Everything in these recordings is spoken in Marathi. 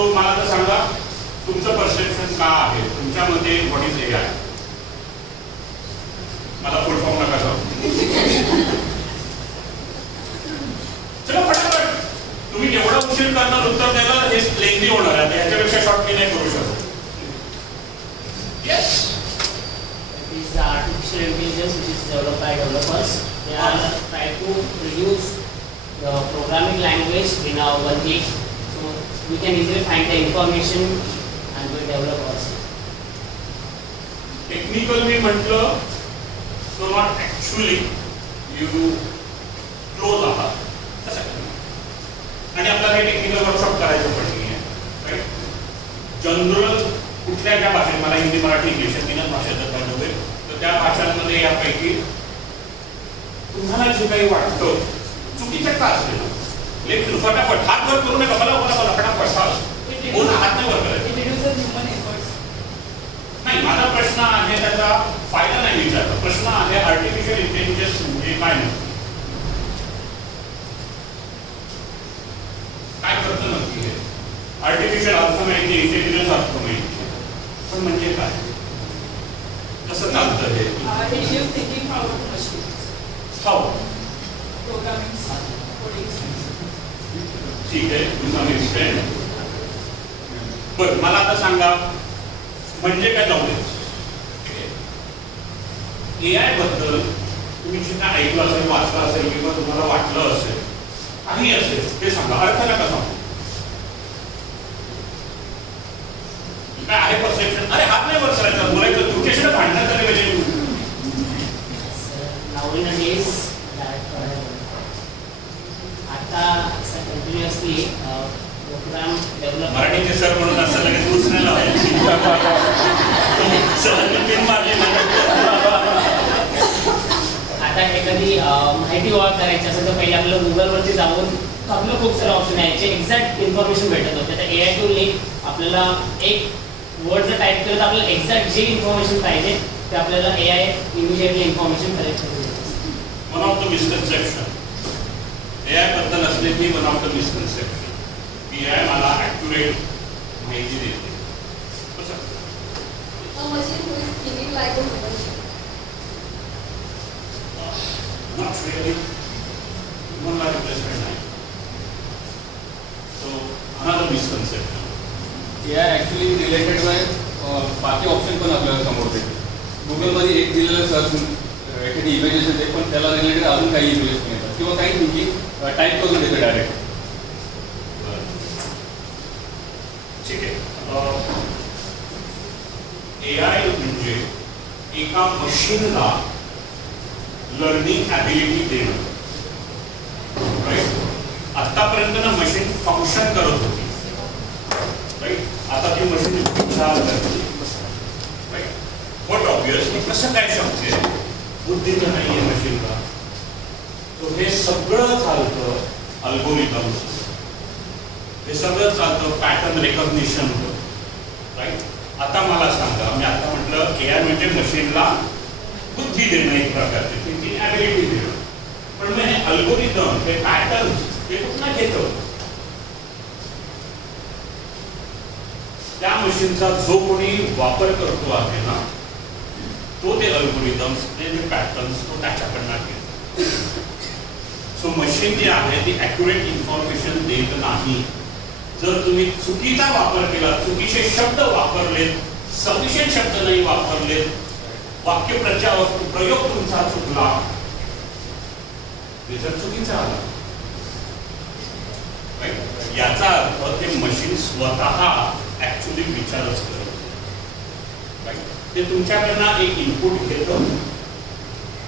सो मला तर सांगा तुमचं परसेप्शन का आहे, तुमच्या मते व्हॉट इज AI? मला फुल फॉर्म नका सांगू. चला फटाफट, तुम्ही जेवढा उशीर करणार उत्तर द्यायला हे लेंदी होणार आहे, ह्याच्यापेक्षा शॉर्ट मी नाही करू शकत. Yes, It is the artificial intelligence which is developed by developers. They are trying to reduce the programming language in our one click, so we can easily find the information and we develop ourselves. Technical मी म्हटलं तो नॉट ऍक्च्युअली यू क्लोज आहात तसं आणि आपल्याला हे टेक्निकल वर्कशॉप करायचं पण नाही आहे, राईट. जनरल कुठल्या ज्या भाषेत, मला हिंदी मराठी इंग्लिश तीनच भाषेत नव्हे, तर त्या भाषांमध्ये यापैकी तुम्हाला जे काही वाटतं चुकीचं का असेल लेट फटाफट हात वर करू नका, मला फटाफट बोला, हात नाही वर करायचं. नाही, माझा प्रश्न आहे त्याचा फायदा नाही विचारला, प्रश्न आहे आर्टिफिशियल इंटेलिजन्स म्हणजे काय नक्की, काय करतं नक्की हे. आर्टिफिशियल अर्थ माहिती, इंटेलिजन्स अर्थ माहिती, पण म्हणजे काय, कसं चालतं हे. ठीक आहे, तुमचा मी बरं मला आता सांगा म्हणजे काय जाऊ दे. AI बद्दल तुम्ही जे काय ऐकलं असेल, वाचलं असेल किंवा तुम्हाला वाटलं असेल, काही असेल ते सांगा, अर्थ नका सांगू. काय आहे परसेप्शन? अरे हात नाही वर करायचा, बोलायचं, तुमच्याशी भांडण करायला पाहिजे. Nowadays, आता कंटिन्युअसली प्रोग्राम डेव्हलप मराठीचे सर म्हणून असं लगेच उचलायला आता एखादी माहिती गोळा करायची असेल तर पहिले आपल्याला गुगलवरती जाऊन आपलं खूप सारे ऑप्शन आहे, जे एक्झॅक्ट इन्फॉर्मेशन भेटत होते. तर AI टूलने आपल्याला एक वर्ड जर टाईप केलं तर आपल्याला एक्झॅक्ट जे इन्फॉर्मेशन पाहिजे ते आपल्याला AI इमिजिएटली इन्फॉर्मेशन कलेक्ट करून देते. One of the misconception AI बद्दल असलेली one of the misconception, AI मला ॲक्युरेट माहिती देते. Not really. Human replacement नाही. So another misconception. AI actually related by बाकी ऑप्शन पण आपल्याला समोर देते. गुगलमध्ये एक दिलेलं सर्च एखादी इमेजेस येते, पण त्याला रिलेटेड अजून काही इमेजेस पण येतात किंवा काही थिंकिंग टाईप करून देते डायरेक्ट. ठीक आहे. AI म्हणजे एका मशीनला लर्निंग ॲबिलिटी देणं, राईट. आतापर्यंत ना मशीन फंक्शन करत होती, राईट. आता ती मशीन विचार करते, राईट. बट ऑब्वियसली कसं काय शक्य आहे, बुद्धी तर नाही आहे मशीनला. तो हे सगळं चालतं अल्गोरिथम्स, हे सगळं चालतं पॅटर्न रेकॉग्निशनवर, राईट. आता मला सांगा, मी आता म्हटलं AI म्हणजे मशीनला बुद्धी देणं, एक प्रकारची थिंकिंग ॲबिलिटी देणं, पण मग हे अल्गोरिथम, हे पॅटर्न्स हे कुठनं घेतं? त्या मशीनचा जो कोणी वापर करतो आहे ना, तो ते अल्गोरिथम्स, ते पॅटर्न्स तो त्याच्याकडनं घेतो. सो मशीन जी आहे ती ॲक्युरेट इन्फॉर्मेशन देत नाही. जर तुम्ही चुकीचा वापर केला, चुकीचे शब्द वापरलेत, सफिशियंट शब्द नाही वापरलेत, वाक्य प्रयोग तुमचा चुकला, रिझल्ट चुकीचा आला, राईट. याचा अर्थ ते मशीन स्वतः ऍक्च्युली विचारच करत, राईट. ते तुमच्याकडनं एक इनपुट घेतं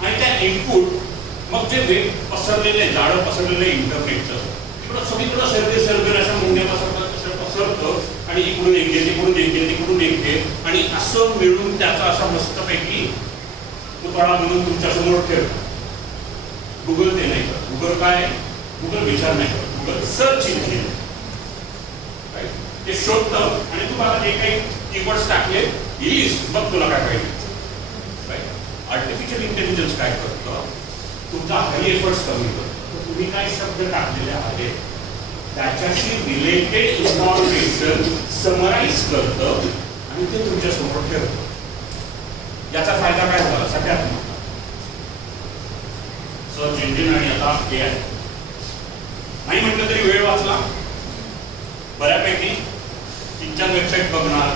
आणि त्या इनपुट मग जे वेग पसरलेले, जाळं पसरलेले इंटरनेटचं तिकडं सगळीकडं सर्वे अशा मुंड्या पसरतं आणि इकडून एक घे, तिकडून एक घे, तिकडून एक घे, आणि असं मिळून त्याचा असा मस्तपैकी तुकडा म्हणून तुमच्या समोर ठेवतो. गुगल ते नाही करत. गुगल काय, गुगल विचार नाही करत, गुगल सर्च इंजिन, राईट. ते शोधतं आणि तुम्हाला जे काही कीवर्ड्स टाकले लिस्ट, मग तुला काय पाहिजे, राईट. आर्टिफिशियल इंटेलिजन्स काय करतं, तुमचा हाय एफर्ट्स कमी करतो. तुम्ही काय शब्द टाकलेले आहेत त्याच्याशी रिलेटेड इन्फॉर्मेशन समराईज करतं आणि ते तुमच्या समोर ठेवतं. याचा फायदा काय झाला सगळ्यात मोठा, सर्च इंजिन आणि आता AI. नाही म्हटलं तरी वेळ वाचला बऱ्यापैकी. 3-4 वेबसाईट बघणार,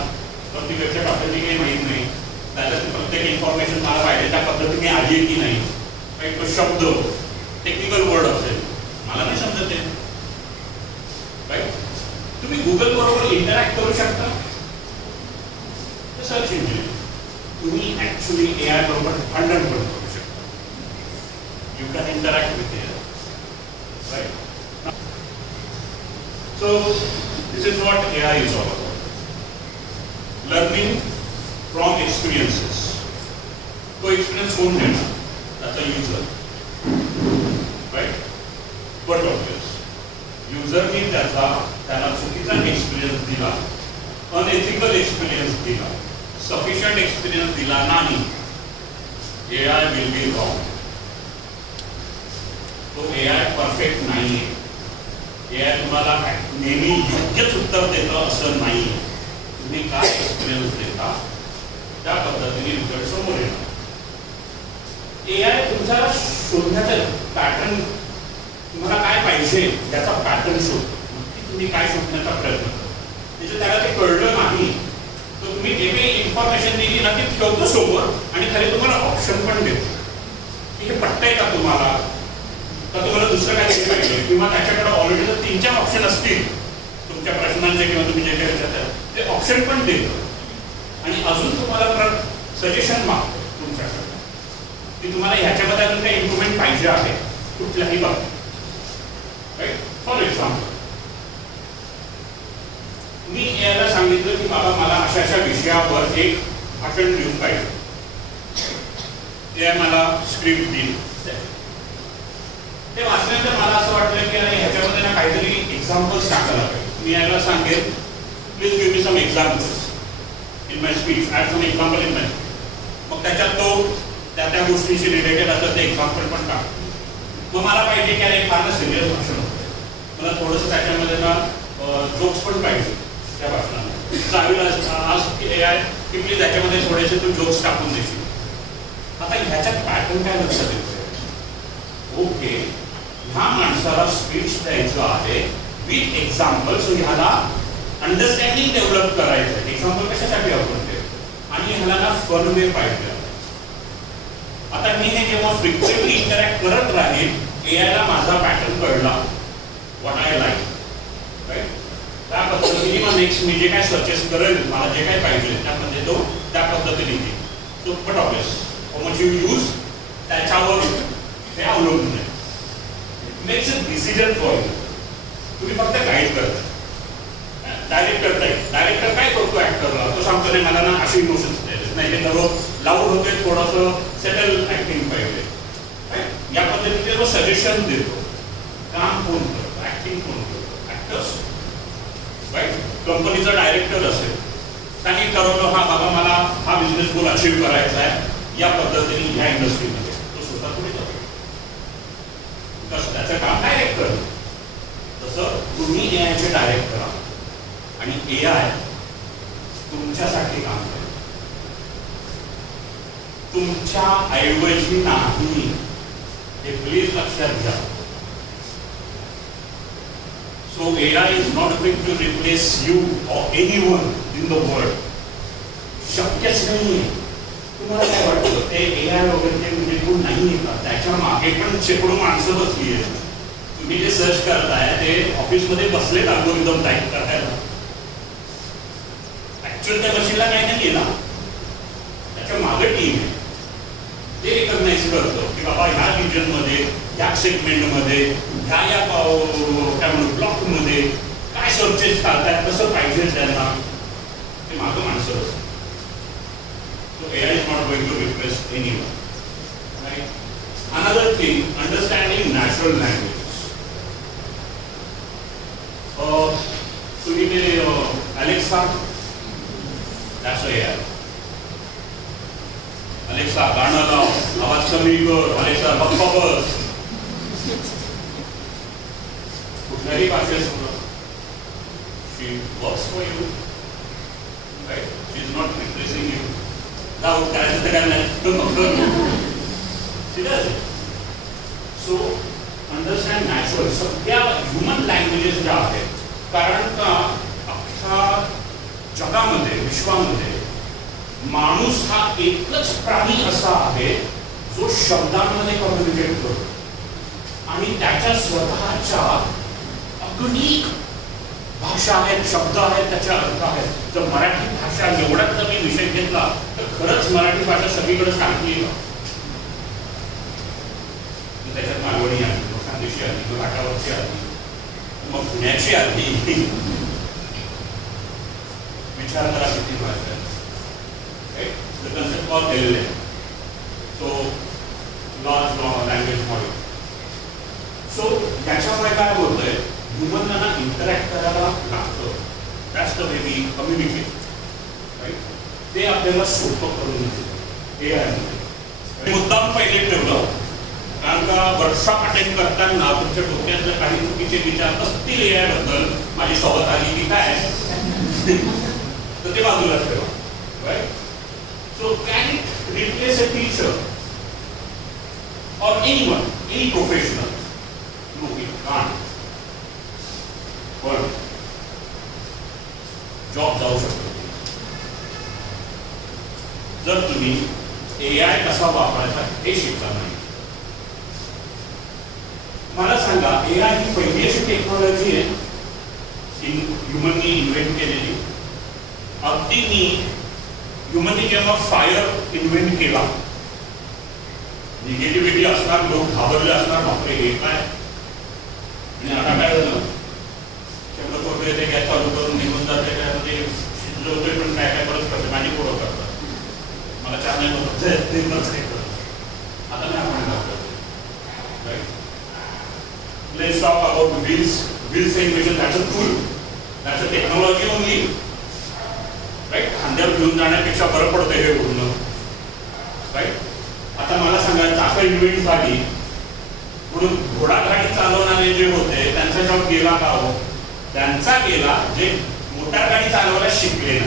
पण ती वेबसाईट आपल्याला काही माहीत नाही, त्याच्यात प्रत्येक इन्फॉर्मेशन मला पाहिजे त्या पद्धतीने आली आहे की नाही, काही शब्द टेक्निकल वर्ड असेल मला नाही समजत आहे, राईट. तुम्ही गुगल बरोबर इंटरॅक्ट करू शकता. सर्च इंजिन तुम्ही ऍक्च्युअली AI बरोबर भांडण पण करू शकता. You can interact with AI, right. So this is what AI is all about. Learning from experiences. तो experience कोण देणार? त्याचा user, right? But obvious. User ने त्याला चुकीचा experience दिला, unethical experience दिला, sufficient experience दिला नाही, AI will be wrong. तो AI perfect नाही आहे. AI तुम्हाला नेहमी योग्यच उत्तर देतं असं नाही. तुम्ही काय एक्सपिरियन्स देता त्या पद्धतीने रिझल्ट समोर येणार. AI तुमचा शोधण्याचा पॅटर्न, तुम्हाला काय पाहिजे त्याचा पॅटर्न शोधतो. तुम्ही काय शोधण्याचा प्रयत्न करता, त्याला ते कळलं नाही तर तुम्ही जे काही इन्फॉर्मेशन दिली ना ती ठेवतो सोबत आणि खाली तुम्हाला ऑप्शन पण देतो की हे पटतंय का तुम्हाला, तर तुम्हाला दुसरं काय तरी पाहिजे, किंवा त्याच्याकडे ऑलरेडी जर 3-4 ऑप्शन असतील तुमच्या प्रश्नांचे किंवा तुम्ही जे काही विचारता ते ऑप्शन पण देतं आणि अजून तुम्हाला परत सजेशन मागतो तुमच्याकडे की तुम्हाला ह्याच्यामध्ये अजून काही इम्प्रुव्हमेंट पाहिजे आहे कुठल्याही बाबतीत, राईट. फॉर एक्झाम्पल मी याला सांगितलं की बाबा मला अशा अशा विषयावर एक भाषण लिहून पाहिजे. ते मला स्क्रिप्ट दिली. ते वाचल्यानंतर मला असं वाटलं की अरे ह्याच्यामध्ये ना काहीतरी एक्झाम्पल्स टाकायला पाहिजे. मी याला सांगेन please give me some examples in my speech, add some example in my speech. मग त्याच्यात तो त्या गोष्टीशी रिलेटेड असं ते एक्झाम्पल पण टाकतो. मग मला पाहिजे की अरे फार सिरियस भाषण होतं, मला थोडंसं त्याच्यामध्ये ना जोक्स पण पाहिजे त्या भाषणाला. चावीला आज AI की प्लीज त्याच्यामध्ये थोडेसे तू जोक्स टाकून देशील. आता ह्याच्यात पॅटर्न काय लक्षात येतो, ओके ह्या माणसाला स्पीच द्यायचं आहे विथ एक्झाम्पल, सो ह्याला अंडरस्टँडिंग डेव्हलप करायचं आहे. एक्झाम्पल कशासाठी वापरते आणि ह्याला ना फन वे पाहिजे. आता मी हे जेव्हा फ्रिक्वेंटली इंटरॅक्ट करत राहील AI ला माझा पॅटर्न कळला, व्हॉट आय लाईक, राईट. त्या पद्धतीने मग नेक्स्ट मी जे काय सर्चेस करेल मला जे काय पाहिजे त्यामध्ये तो त्या पद्धतीने येईल. So but obvious how much you use त्याच्यावर हे अवलंबून आहे. Makes a decision for you. तुम्ही फक्त गाईड करता, डायरेक्ट करताय. डायरेक्टर काय करतो ऍक्टरला, तो सांगतो नाही मला ना अशी इमोशन्स द्यायचे नाही, ते सर्व लावून होते, थोडंसं सेटल ऍक्टिंग पाहिजे, या पद्धतीने तो सजेशन देतो. काम कोण करतो, ऍक्टिंग कोण करतो, ऍक्टर्स, राईट. कंपनीचा डायरेक्टर असेल, त्यांनी ठरवलं हा बाबा मला हा बिझनेस गोल अचीव करायचा आहे या पद्धतीने ह्या इंडस्ट्रीमध्ये, तो स्वतः थोडी जातो. तसं त्याचं काम डायरेक्ट करणं. तसं तुम्ही AI डायरेक्ट करा आणि AI तुमच्यासाठी काम करेल, तुमच्या ऐवजी नाही. हे प्लीज लक्षात घ्या. So AI is not going to replace you or anyone in the world. शक्यच नाही. तुम्हाला काय वाटतं ते AI वगैरे म्हणजे कोण नाही आहे का, त्याच्या मागे पण शेकडो माणसं बसली आहेत. तुम्ही जे सर्च करताय ते ऑफिसमध्ये बसलेत अल्गोरिदम टाईप करायला. ऍक्च्युअल त्या मशीनला काही नाही ना, त्याच्या मागे टीम आहे. ते रिकग्नाइज करतो की बाबा ह्या रिजनमध्ये, ह्या सेगमेंटमध्ये, ह्या काय म्हणू ब्लॉकमध्ये काय सर्चेस चालतात, कसं पाहिजे त्यांना, ते मागं माणसं असतात. So AI is not going to replace anyone. Right? Another thing, understanding natural languages. तुम्ही ते Alexa, that's AI. Alexa गाणं लाव, आवाज कमी कर, Alexa गप्पा बस. कुठल्याही भाषेत she works for you, right? She is not replacing you. Now, she does it. So, understand natural. सगळ्या ह्युमन लँग्वेजेस ज्या आहेत, कारण का अख्ख्या जगामध्ये, विश्वामध्ये माणूस हा एकच प्राणी असा आहे जो शब्दांमध्ये कम्युनिकेट करतो आणि त्याच्या स्वतःच्या अगणिक भाषा आहेत, शब्द आहेत, त्याचे अर्थ आहेत. जर मराठी भाषा एवढाच जर मी विषय घेतला तर खरंच मराठी भाषा सगळीकडे सांगली का? त्याच्यात मालवणी आली, मग खानदेशी आली, मग घाटावरची आली, मग पुण्याची आली. विचार करा किती भाषा आहे. The concept called LLM. So, large language model. So, याच्यामुळे काय होतंय, ह्युमनला इंटरॅक्ट करायला लागतं. That's the way we communicate. Right? ते आपल्याला सोपं करून देतं AI मध्ये. मुद्दाम पहिले ठेवलं, कारण का वर्कशॉप अटेंड करताना तुमच्या डोक्यातले काही चुकीचे विचार असतील AI बद्दल, माझी सोबत आली की काय, तर ते बाजूला ठेवा. Right? So can it replace a teacher or anyone, any professional? No, it can't. पण जॉब जाऊ शकतो जर तुम्ही AI कसा वापरायचा हे शिकला नाही. मला सांगा, AI ही पहिली अशी टेक्नॉलॉजी आहे ह्युमननी इन्व्हेंट केलेली. अगदी मी ह्युमननी जेव्हा फायर इन्व्हेंट केला, निगेटिव्हिटी असणार, लोक घाबरले असणार, बापरे हे काय. आणि आता काय झालं, शब्द कोठे ते गॅस चालू करून निघून जाते, त्यामध्ये शिजवतोय पण काय काय परत करते, माझी पोरं करतात, मला चार नाही होत. आता नाही आपण right. Let's talk about wheels invention. That's a tool, that's a technology only. Right, खांद्यावर घेऊन जाण्यापेक्षा बरं पडतं हे पूर्ण. राईट. आता मला सांगा, चाकं इन्व्हेंट झाली म्हणून घोडागाडी चालवणारे जे होते त्यांचा जॉब गेला का? हो, त्यांचा गेला जे मोटारगाडी चालवायला शिकले ना.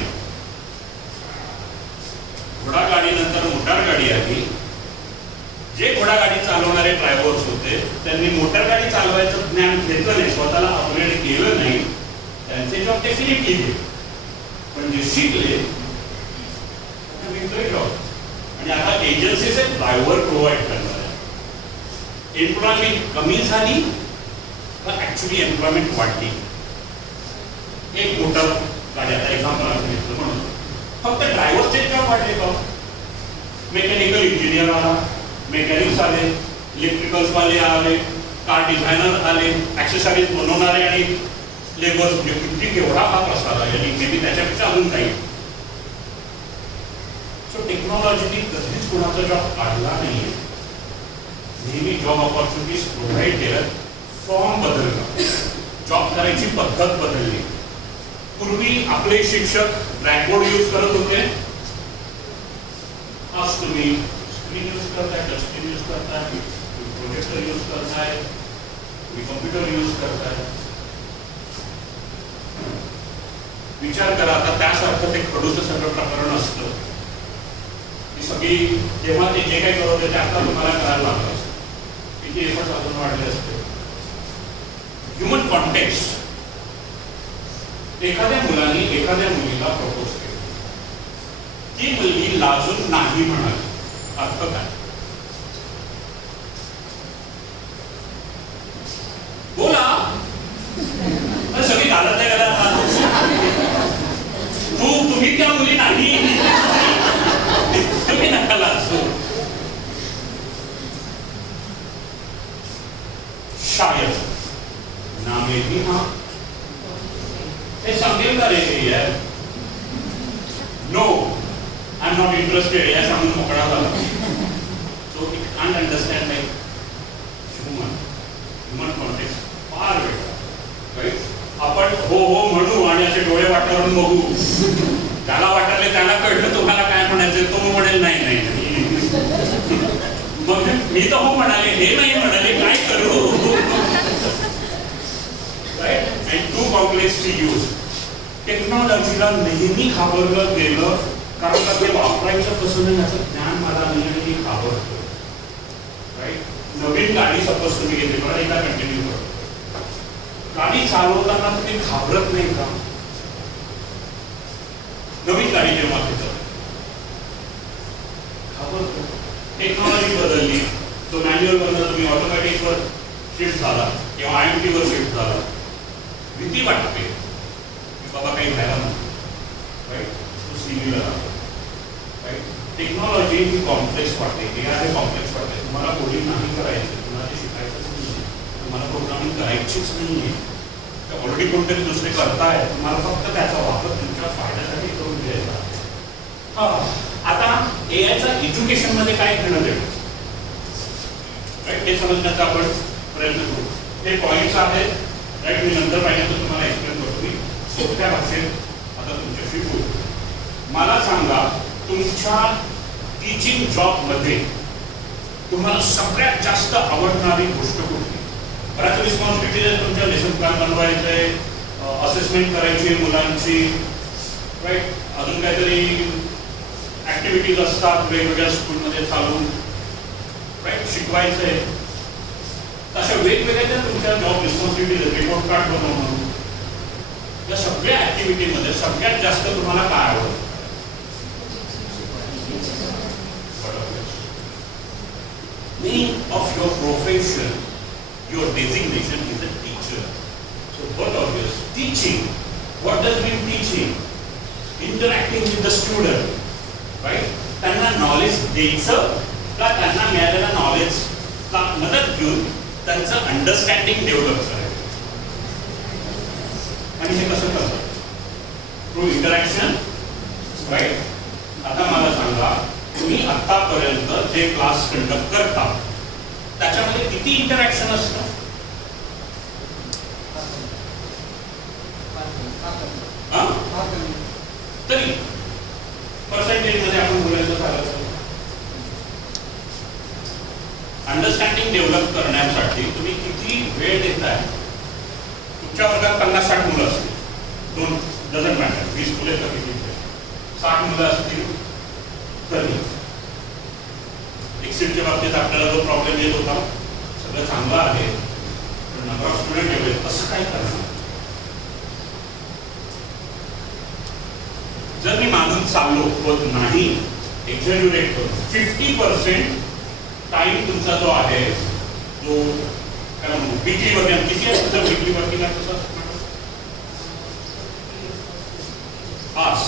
घोडागाडी नंतर मोटारगाडी आली. जे घोडागाडी चालवणारे ड्रायव्हर्स होते त्यांनी मोटारगाडी चालवायचं ज्ञान घेतलं नाही, स्वतःला अपग्रेड केलं नाही, त्यांचे जॉब डेफिनेटली गेले. पण जे शिकले जॉब. आणि आता एजन्सीज ड्रायव्हर प्रोव्हाइड करणार आहे. एम्प्लॉयमेंट कमी झाली तर ऍक्च्युली एम्प्लॉयमेंट वाढली. एक मोटर गाडी आता एक्झाम्पल आपण घेतलं म्हणून फक्त ड्रायव्हरचे जॉब वाढले का? मेकॅनिकल इंजिनियर आला, मेकॅनिक्स आले, इलेक्ट्रिकल्स वाले आले, कार डिझायनर आले, ऍक्सेसरीज बनवणारे आणि लेबर्स, म्हणजे किती केवढा हा प्रसार आहे. आणि मे बी त्याच्यापेक्षा अजून काही. सो टेक्नॉलॉजीने कधीच कोणाचा जॉब काढला नाही. नेहमी जॉब ऑपॉर्च्युनिटीज प्रोव्हाइड केलं. फॉर्म बदलला, जॉब करायची पद्धत बदलली. पूर्वी आपले शिक्षक ब्लॅकबोर्ड यूज करत होते, आज तुम्ही स्क्रीन यूज करताय, टच स्क्रीन यूज करताय, प्रोजेक्टर यूज करताय, तुम्ही कम्प्युटर यूज करताय. विचार करा, आता त्यासारखं ते खडूचं सगळं प्रकरण असतं. ही सगळी जेव्हा ते जे काही करत होते ते आता तुम्हाला करायला लागलं असतं. किती एफर्ट अजून वाढले असते. Human context. एखाद्या मुलाने एखाद्या मुलीला प्रपोज केलं, ती मुलगी लाजून नाही म्हणाली, अर्थ काय? बोला, सगळी घालत आहे का? तुम्ही त्या मुली नाही, तुम्ही नका लाजू. शायद नामे भी हाँ हे सांगेल का रे यार? No, I am not interested या सांगून मोकळा झाला. So it can't understand like human context फार वेगळा. राईट. आपण हो हो म्हणू आणि असे डोळे वाटावरून बघू, त्याला वाटायला त्याला कळलं तुम्हाला काय म्हणायचं, तो म्हणेल नाही नाही. मग मी तर हो म्हणाले, हे नाही म्हणाले, काय करू? Right. And too complex to use. टेक्नॉलॉजीला नेहमी घाबरलं गेलं, कारण का ते वापरायचं कसं नाही याचं ज्ञान मला नाही आणि मी घाबरतो. राईट. नवीन गाडी सपोज तुम्ही घेतली, मला एकदा कंटिन्यू करतो. गाडी चालवताना तुम्ही घाबरत नाही का? नवीन गाडी जेव्हा घेतो घाबरतो. टेक्नॉलॉजी बदलली, तो मॅन्युअल बदलला, तुम्ही ऑटोमॅटिक वर शिफ्ट झाला किंवा IMT वर शिफ्ट झाला, भीती वाटते की बाबा काही व्हायला नको. राईट. तो सिमिलर आहे. राईट. टेक्नॉलॉजी ही कॉम्प्लेक्स वाटते, AI कॉम्प्लेक्स वाटते. तुम्हाला कोडिंग नाही करायचं, तुम्हाला ते शिकायचंच नाही, तुम्हाला प्रोग्रामिंग करायचीच नाही आहे. ऑलरेडी कोणतरी दुसरे करताय, तुम्हाला फक्त त्याचा वापर तुमच्या फायद्यासाठी करून घ्यायचा. आता AIचा एज्युकेशन मध्ये काय घेणं देणं, राईट, हे समजण्याचा आपण प्रयत्न करू. हे पॉइंट्स आहेत. राईट. मी नंतर पाहिजे तर तुम्हाला एक्सप्लेन करतो. मी सोप्या भाषेत आता तुमच्याशी बोलतो. मला सांगा, तुमच्या टीचिंग जॉब मध्ये तुम्हाला सगळ्यात जास्त आवडणारी गोष्ट कुठली? बऱ्याच रिस्पॉन्सिबिलिटी आहे, तुमच्या लेसन प्लॅन बनवायचे, असेसमेंट करायची मुलांची, राईट, अजून काहीतरी ऍक्टिव्हिटीज असतात वेगवेगळ्या स्कूलमध्ये चालून, राईट, शिकवायचंय. अशा वेगवेगळ्या तुमच्या जॉब रिस्पॉन्सिबिलिटीज, रिपोर्ट कार्ड बनवणं, या सगळ्या ऍक्टिव्हिटीमध्ये सगळ्यात जास्त तुम्हाला काय आवडतं? Name of your profession, your designation is a teacher. So what of this? Teaching. What does mean teaching? Interacting with the student, right? त्यांना नॉलेज द्यायचं का त्यांना मिळालेलं नॉलेज ला मदत घेऊन त्यांचं अंडरस्टँडिंग डेव्हलप करायचं. आणि हे कसं करतात? Through interaction, right. आता मला सांगा, तुम्ही आतापर्यंत जे क्लास कंडक्ट करता त्याच्यामध्ये किती इंटरॅक्शन असतं? तरी पर्सेंटेज मध्ये आपण बोलायचं झालं तर अंडरस्टँडिंग डेव्हलप करण्यासाठी तुम्ही किती वेळ देताय? तुमच्या वर्गात 50-60 मुलं असतील, 2 डझंट मॅटर, 20 मुले तर किती, 60 मुलं असतील तरी एक्सिटच्या बाबतीत आपल्याला जो प्रॉब्लेम येत होता, सगळं चांगलं आहे, पण नंबर ऑफ स्टुडंट एवढे, असं काय करणार? जर मी मानून चाललो होत नाही, एक्झॅज्युरेट करून 50% टाइम तुमचा जो आहे, जो काय म्हणू वीकली वर्किंग, किती आहे तुमचं वीकली वर्किंग आहे तसं तास,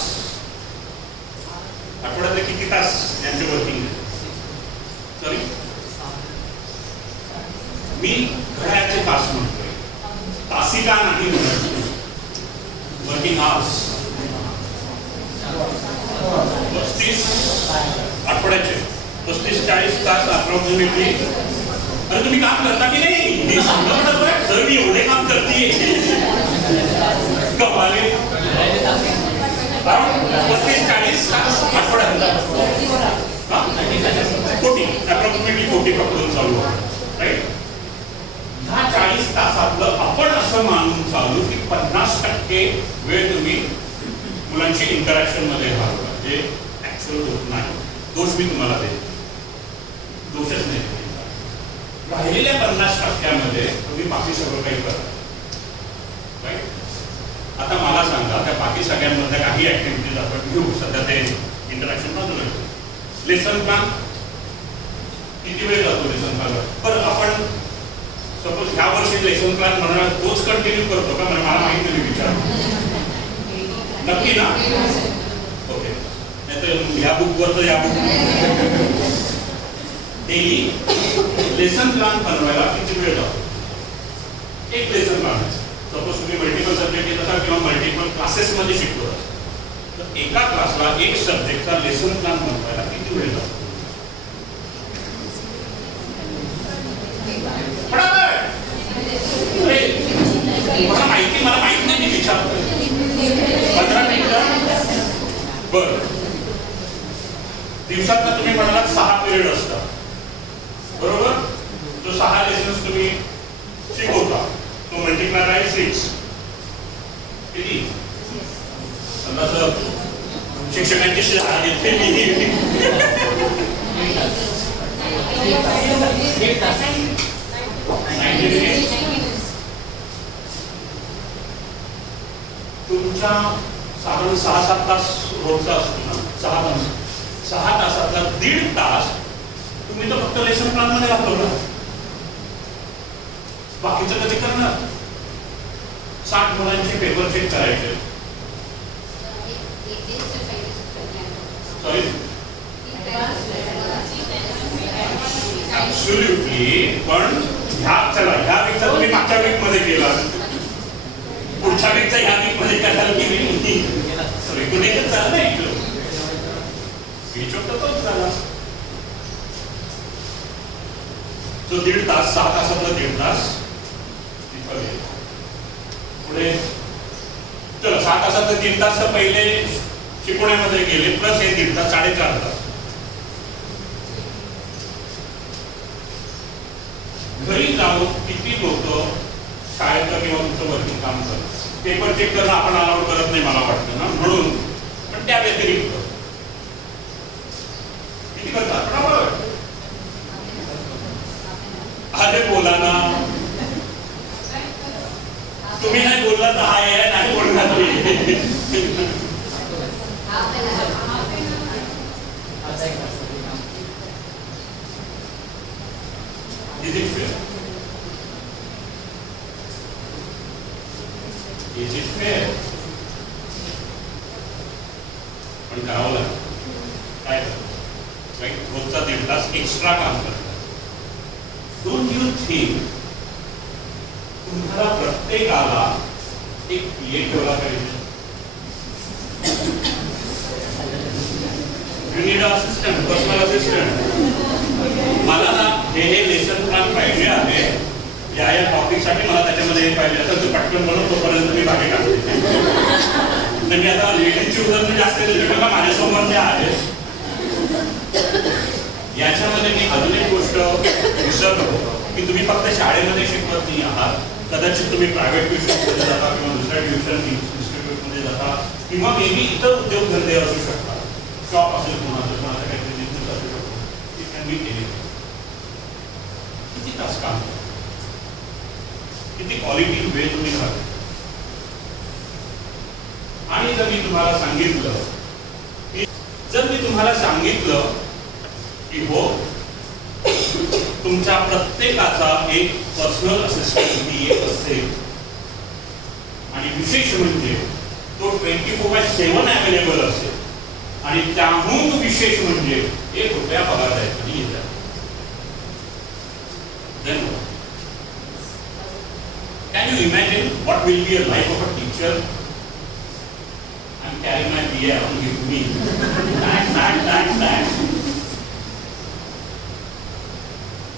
आठवड्यातले किती तास यांचे वर्किंग आहे? सॉरी, मी घड्याळचे तास म्हणतोय, तासिका नाही म्हणत. वर्किंग आवर्स 35 आठवड्याचे 35-40 तास अप्रॉक्सिमेटली. अरे तुम्ही काम करता की नाही? मी सांगत सर मी एवढे काम करते कमाले. 35-40 तास आठवड्यात 40 अप्रॉक्सिमेटली 40 पकडून चालू आहे, राईट. ह्या 40 तासातलं आपण असं मानून चालू की 50% वेळ तुम्ही मुलांची इंटरॅक्शन मध्ये घालवा, जे ऍक्च्युअल होत नाही. दोष मी तुम्हाला देतो, दोषच नाही. राहिलेल्या 50% तुम्ही बाकी सगळं काही करा, राईट. आता मला सांगा, त्या बाकी सगळ्यांमध्ये काही ऍक्टिव्हिटीज आपण घेऊ. सध्या ते इंटरॅक्शन बाजूला घेऊ. लेसन प्लॅन किती वेळ जातो लेसन प्लॅनवर? बरं, आपण सपोज ह्या वर्षी लेसन प्लॅन म्हणणार तोच कंटिन्यू करतो का? मला माहिती नाही, विचार नक्की ना? ओके. नाही तर ह्या बुकवरचं या बुक डेली लेसन प्लॅन बनवायला किती वेळ जातो? एक लेसन प्लॅन, सपोज तुम्ही मल्टिपल सब्जेक्ट घेत असाल किंवा मल्टिपल क्लासेसमध्ये शिकवत असाल तर एका क्लासला एक सब्जेक्टचा लेसन प्लॅन बनवायला किती वेळ जातो? मला माहिती नाही, मी विचारतो. 15 मिनिटं. बरं, दिवसात तुम्ही म्हणालात 6 पिरियड असतात, बरोबर? जो 6 लेसन्स तुम्ही शिकवता तो मल्टिप्लाय बाय 6 किती? शिक्षकांची शाळा घेतली मी. तुमच्या साधारण 6-7 तास रोजचा असतो ना, 6 तासातला 1.5 तास तुम्ही तर फक्त लेसन प्लॅन मध्ये घालवलं. बाकीचं कधी करणार? 60 मुलांचे पेपर चेक करायचे. Sorry absolutely. पण ह्या वीकचा तुम्ही मागच्या वीक मध्ये केला, पुढच्या वीकचा ह्या वीक मध्ये कराल की सगळीकडून एकच झालं नाही. तोच झाला. तो 1.5 तास, 6 तासातला 1.5 तास पुढे. चला 6 तासातले 3 तास तर पहिले शिकवण्यामध्ये गेले, प्लस हे 1.5 तास 4.5 तास. घरी जाऊन किती लोक शाळेतलं किंवा तुमचं वर्किंग काम करतात? पेपर चेक करणं आपण अलाउड करत नाही मला वाटतं ना, म्हणून. पण त्या व्यतिरिक्त किती करतात? अरे बोला ना, तुम्ही नाही बोलला तर हा नाही बोलणार. Is it fair? Is it fair? पण करावं लागतं. काय राईट? रोजचा 1.5 तास एक्स्ट्रा काम करतात. डोंट यू थिंक तुम्हाला प्रत्येकाला एक PA ठेवला पाहिजे? You need assistant, personal assistant. मला ना हे लेसन प्लॅन पाहिजे आहे, या टॉपिकसाठी मला त्याच्यामध्ये हे पाहिजे असं तू पटकन बनव, तोपर्यंत मी बाकी टाकते. मी आता लेडीजची उदाहरणं जास्त दिली माझ्यासमोर ते आहे. याच्यामध्ये मी अजून एक गोष्ट विसरलो की तुम्ही फक्त शाळेमध्ये शिकवत नाही आहात. कदाचित तुम्ही प्रायव्हेट ट्युशनमध्ये जाता किंवा दुसऱ्या ट्युशन इन्स्टिट्यूटमध्ये जाता किंवा मे बी इतर उद्योगधंदे असू शकतात. शॉप असेल कोणाचं काहीतरी बिझनेस असू शकतो. It can be anything. किती तास काम, किती क्वालिटी वेळ तुम्ही घालता. आणि जर मी तुम्हाला सांगितलं की हो तुमच्या प्रत्येकाचा एक पर्सनल असिस्टंट PA असेल आणि विशेष म्हणजे तो 24/7 अवेलेबल असेल आणि त्याहून विशेष म्हणजे 1 रुपया पगार द्यायचा येतात. Then what? Can you imagine what will be a life of a teacher? I'm carrying my PA along with me. That.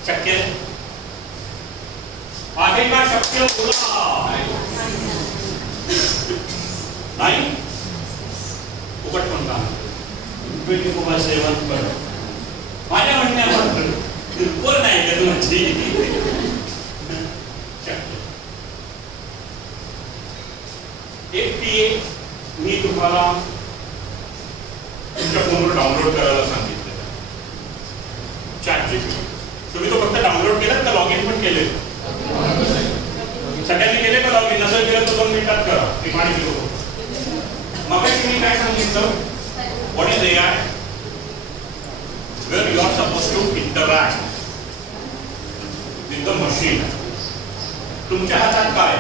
शक्य आहे का? शक्य बोला. नाही फुकट पण काम 24/7 पण माझ्या म्हणण्यावर बिलकुल नाही का तुमची? एक PA मी तुम्हाला तुमच्या फोनवर डाउनलोड करायला सांगितलं. ChatGPT. तुम्ही तो फक्त डाउनलोड केलं का लॉग इन पण केले? सगळ्यांनी केले का लॉग इन? नसेल केलं तर 2 मिनिटात करा. मी माहिती देतो. मग मी काय सांगितलं? What is AI? Where you are supposed to interact with the machine. तुमच्या हातात काय?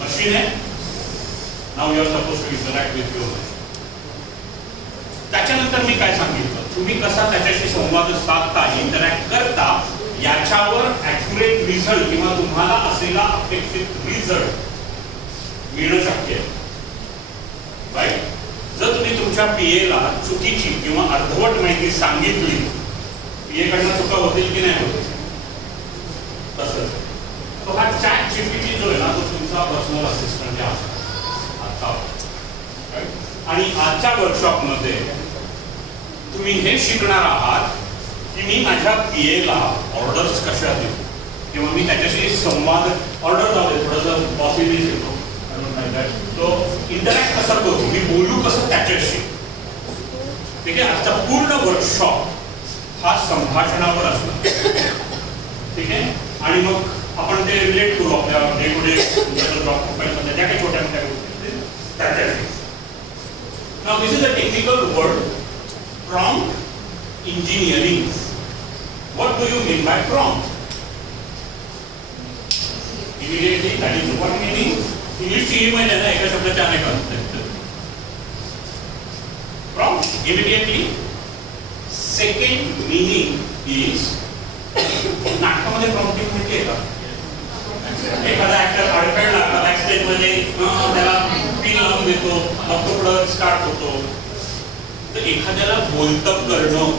मशीन आहे. Now you are supposed to interact with your machine. त्याच्यानंतर मी काय सांगितलं? तुम्ही कसा त्याच्याशी संवाद साधता, इंटरॅक्ट करता याच्यावर ॲक्युरेट रिझल्ट किंवा तुम्हाला असलेला अपेक्षित रिझल्ट मिळणं शक्य आहे. राईट? जर तुम्ही तुमच्या PA ला चुकीची किंवा अर्धवट माहिती सांगितली, PA कडनं चुका होतील की नाही होतील? तसंच तो हा ChatGPT जो आहे ना, तो तुमचा पर्सनल असिस्टंट आहे आता. आणि आजच्या वर्कशॉपमध्ये तुम्ही हे शिकणार आहात की मी माझ्या PA ला ऑर्डर्स कशा देऊ किंवा मी त्याच्याशी संवाद. ऑर्डर झाले थोडंसं पॉसिबल येतो तो इंटरॅक्ट कसा करू, मी बोलू कसं त्याच्याशी. ठीक आहे, आजचा पूर्ण वर्कशॉप हा संभाषणावर असणार. ठीक आहे, आणि मग आपण ते रिलेट करू आपल्या डे टू डे जॉब प्रोफाईलमध्ये ज्या काही छोट्या मोठ्या गोष्टी त्याच्याशी. Now this is a technical word, prompt engineering. What do you mean by prompt? Immediately that is what meaning. इंग्लिशची ही महिने ना एका शब्दाच्या अनेक अर्थ आहेत. Prompt immediately. Second meaning is, नाटकामध्ये प्रॉम्प्टिंग म्हणजे का एखादा ऍक्टर अडकळला का बॅकस्टेज मध्ये त्याला पिन लावून देतो, मग तो पुढे स्टार्ट होतो. तर एखाद्याला बोलतं करणं.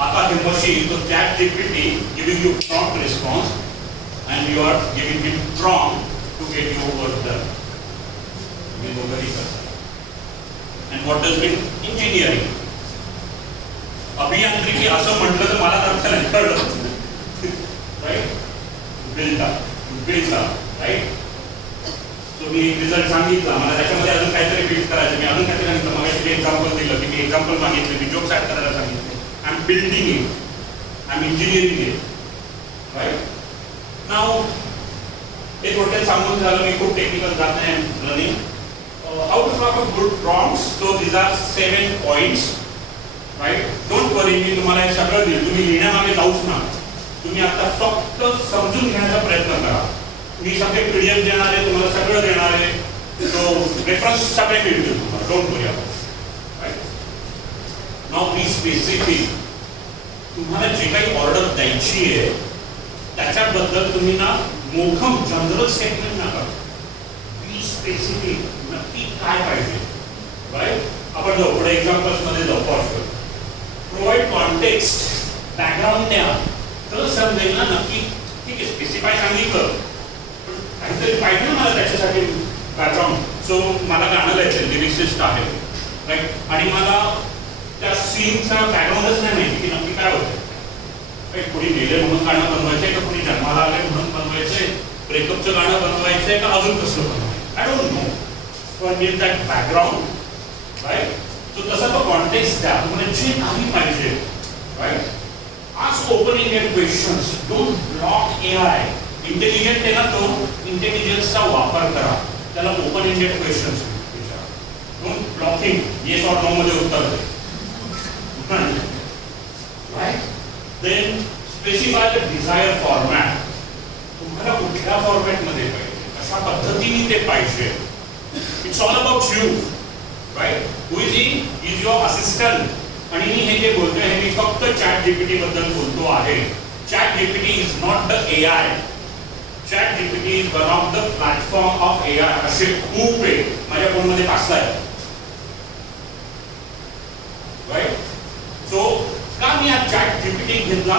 आता हे मशीन, तो chat GPT giving you prompt response and you are giving him prompt to get your work done. We know very well. And what does mean engineering? अभियांत्रिकी असं म्हटलं तर मला तर कळलं. Right, build right. सो मी एक रिझल्ट सांगितला, मला त्याच्यामध्ये अजून काहीतरी बिल्ड करायचं. मी अजून काहीतरी सांगितलं, मग मी एक्झाम्पल दिलं की मी एक्झाम्पल मागितले, मी जोक्स ऍड करायला सांगितले. I am building it, I am engineering it. Right. Now हे थोडक्यात सांगून झालं, मी खूप टेक्निकल जात नाही running. How to talk a good prompts. So these are 7 points. Right, don't worry, मी तुम्हाला हे सगळं देईल. तुम्ही लिहिण्यामागे जाऊच ना. तुम्ही आता फक्त समजून घेण्याचा प्रयत्न करा. मी सगळे PDF देणार आहे, तुम्हाला सगळं देणार आहे. सो रेफरन्स सगळे मिळतील तुम्हाला. Don't worry about. Right. Now be specific. तुम्हाला जे काही ऑर्डर द्यायची आहे त्याच्याबद्दल तुम्ही ना मोठं जनरल स्टेटमेंट नका. Be specific. नक्की काय पाहिजे. राईट. आपण जाऊ पुढे एक्झाम्पल्स मध्ये जाऊ. प्रोव्हाइड कॉन्टेक्स्ट, बॅकग्राऊंड द्या, तर समजेल ना नक्की. ठीक आहे, स्पेसिफाय सांगितलं, काहीतरी पाहिजे ना मला त्याच्यासाठी बॅकग्राऊंड. सो मला गाणं गायचं, लिरिसिस्ट आहे. राईट. आणि मला त्या सीनचा बॅकग्राऊंडच नाही माहिती की नक्की काय होतं. कोणी गेले म्हणून गाणं बनवायचंय का, कोणी जन्माला आले म्हणून बनवायचंय, ब्रेकअपचं गाणं बनवायचंय का अजून कसं बनवायचं, I don't know. So I need that background. Right. So तसा तो कॉन्टेक्स्ट द्या, तुम्हाला जे काही पाहिजे. Right. Ask open ended questions. Don't block AI. Intelligent आहे ना तो, इंटेलिजन्सचा वापर करा. त्याला ओपन एंडेड क्वेश्चन्स विचारा. Don't blocking. Yes or no मध्ये उत्तर दे. Right. Then specify the desired format. तुम्हाला कुठल्या फॉर्मॅट मध्ये पाहिजे, कशा पद्धतीने ते पाहिजे. It's all about you. Right. Who is he? Is your assistant. आणि मी हे जे बोलतोय हे मी फक्त चॅट जीपीटी बद्दल बोलतो आहे. Chat GPT is not the AI. Chat GPT is one of the platform of AI. असे खूप आहे, माझ्या फोनमध्ये 5 आहेत. राईट. सो का मी हा चॅट जीपीटी घेतला?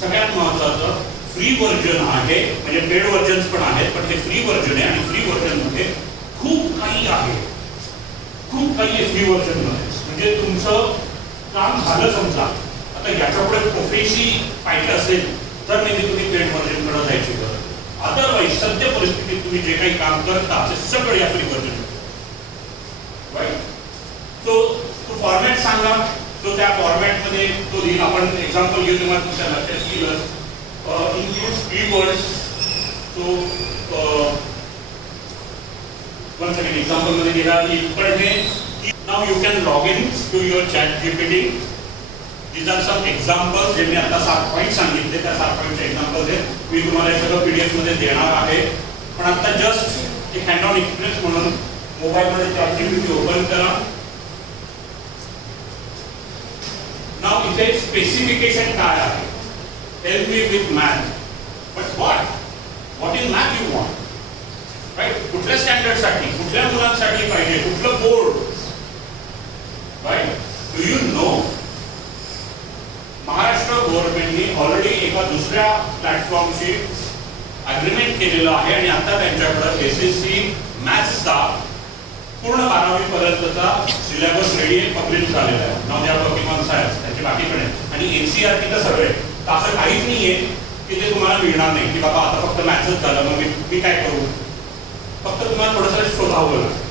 सगळ्यात महत्त्वाचं, फ्री व्हर्जन आहे, म्हणजे पेड व्हर्जन्स पण आहेत, पण हे फ्री व्हर्जन आहे. आणि फ्री व्हर्जन मध्ये खूप काही आहे. खूप काही आहे फ्री व्हर्जन मध्ये. म्हणजे तुमचं काम झालं समजा, आता याच्यापुढे प्रोफेशी पाहिजे असेल तर म्हणजे तुम्ही पेड व्हर्जन कडे जायची गरज. अदरवाईज सध्या परिस्थितीत तुम्ही जे काही काम करता ते सगळं या फ्री व्हर्जन. राईट. तो फॉर्मॅट सांगा. तो त्या फॉर्मॅटमध्ये तो लिहिल. आपण एक्झाम्पल घेऊ, तुम्हाला तुमच्या लक्षात येईल. Includes keywords. So one second, example मध्ये गेला की पण हे now you can log in to your chat GPT. These are some examples. जे मी आता 7 पॉइंट सांगितले, त्या 7 पॉइंटचे एक्झाम्पल्स आहेत. मी तुम्हाला हे सगळं PDF मध्ये देणार आहे. पण आता जस्ट एक हँड ऑन एक्सपिरियन्स म्हणून मोबाईलमध्ये चॅट जीपीटी ओपन करा. Now इथे स्पेसिफिकेशन काय आहे? Help me with math. But what in math you want? Right? कुठल्या स्टँडर्ड साठी, कुठल्या मुलांसाठी पाहिजे, कुठलं board? Right? Do you know? Maharashtra गव्हर्नमेंटने ऑलरेडी एका दुसऱ्या प्लॅटफॉर्मशी अग्रीमेंट केलेलं आहे आणि आता त्यांच्याकडे SSC मॅथ्सचा पूर्ण 12वी पर्यंतचा सिलेबस रेडी आहे, पब्लिश झालेला आहे. नवजात किमान सायन्स त्याचे बाकीकडे आणि NCERT तर सगळे. तर असं काहीच नाहीये की ते तुम्हाला मिळणार नाही की बाबा आता फक्त मॅथ्सच झालं, मग मी काय करू. फक्त तुम्हाला थोडंसं शोधावं लागतं.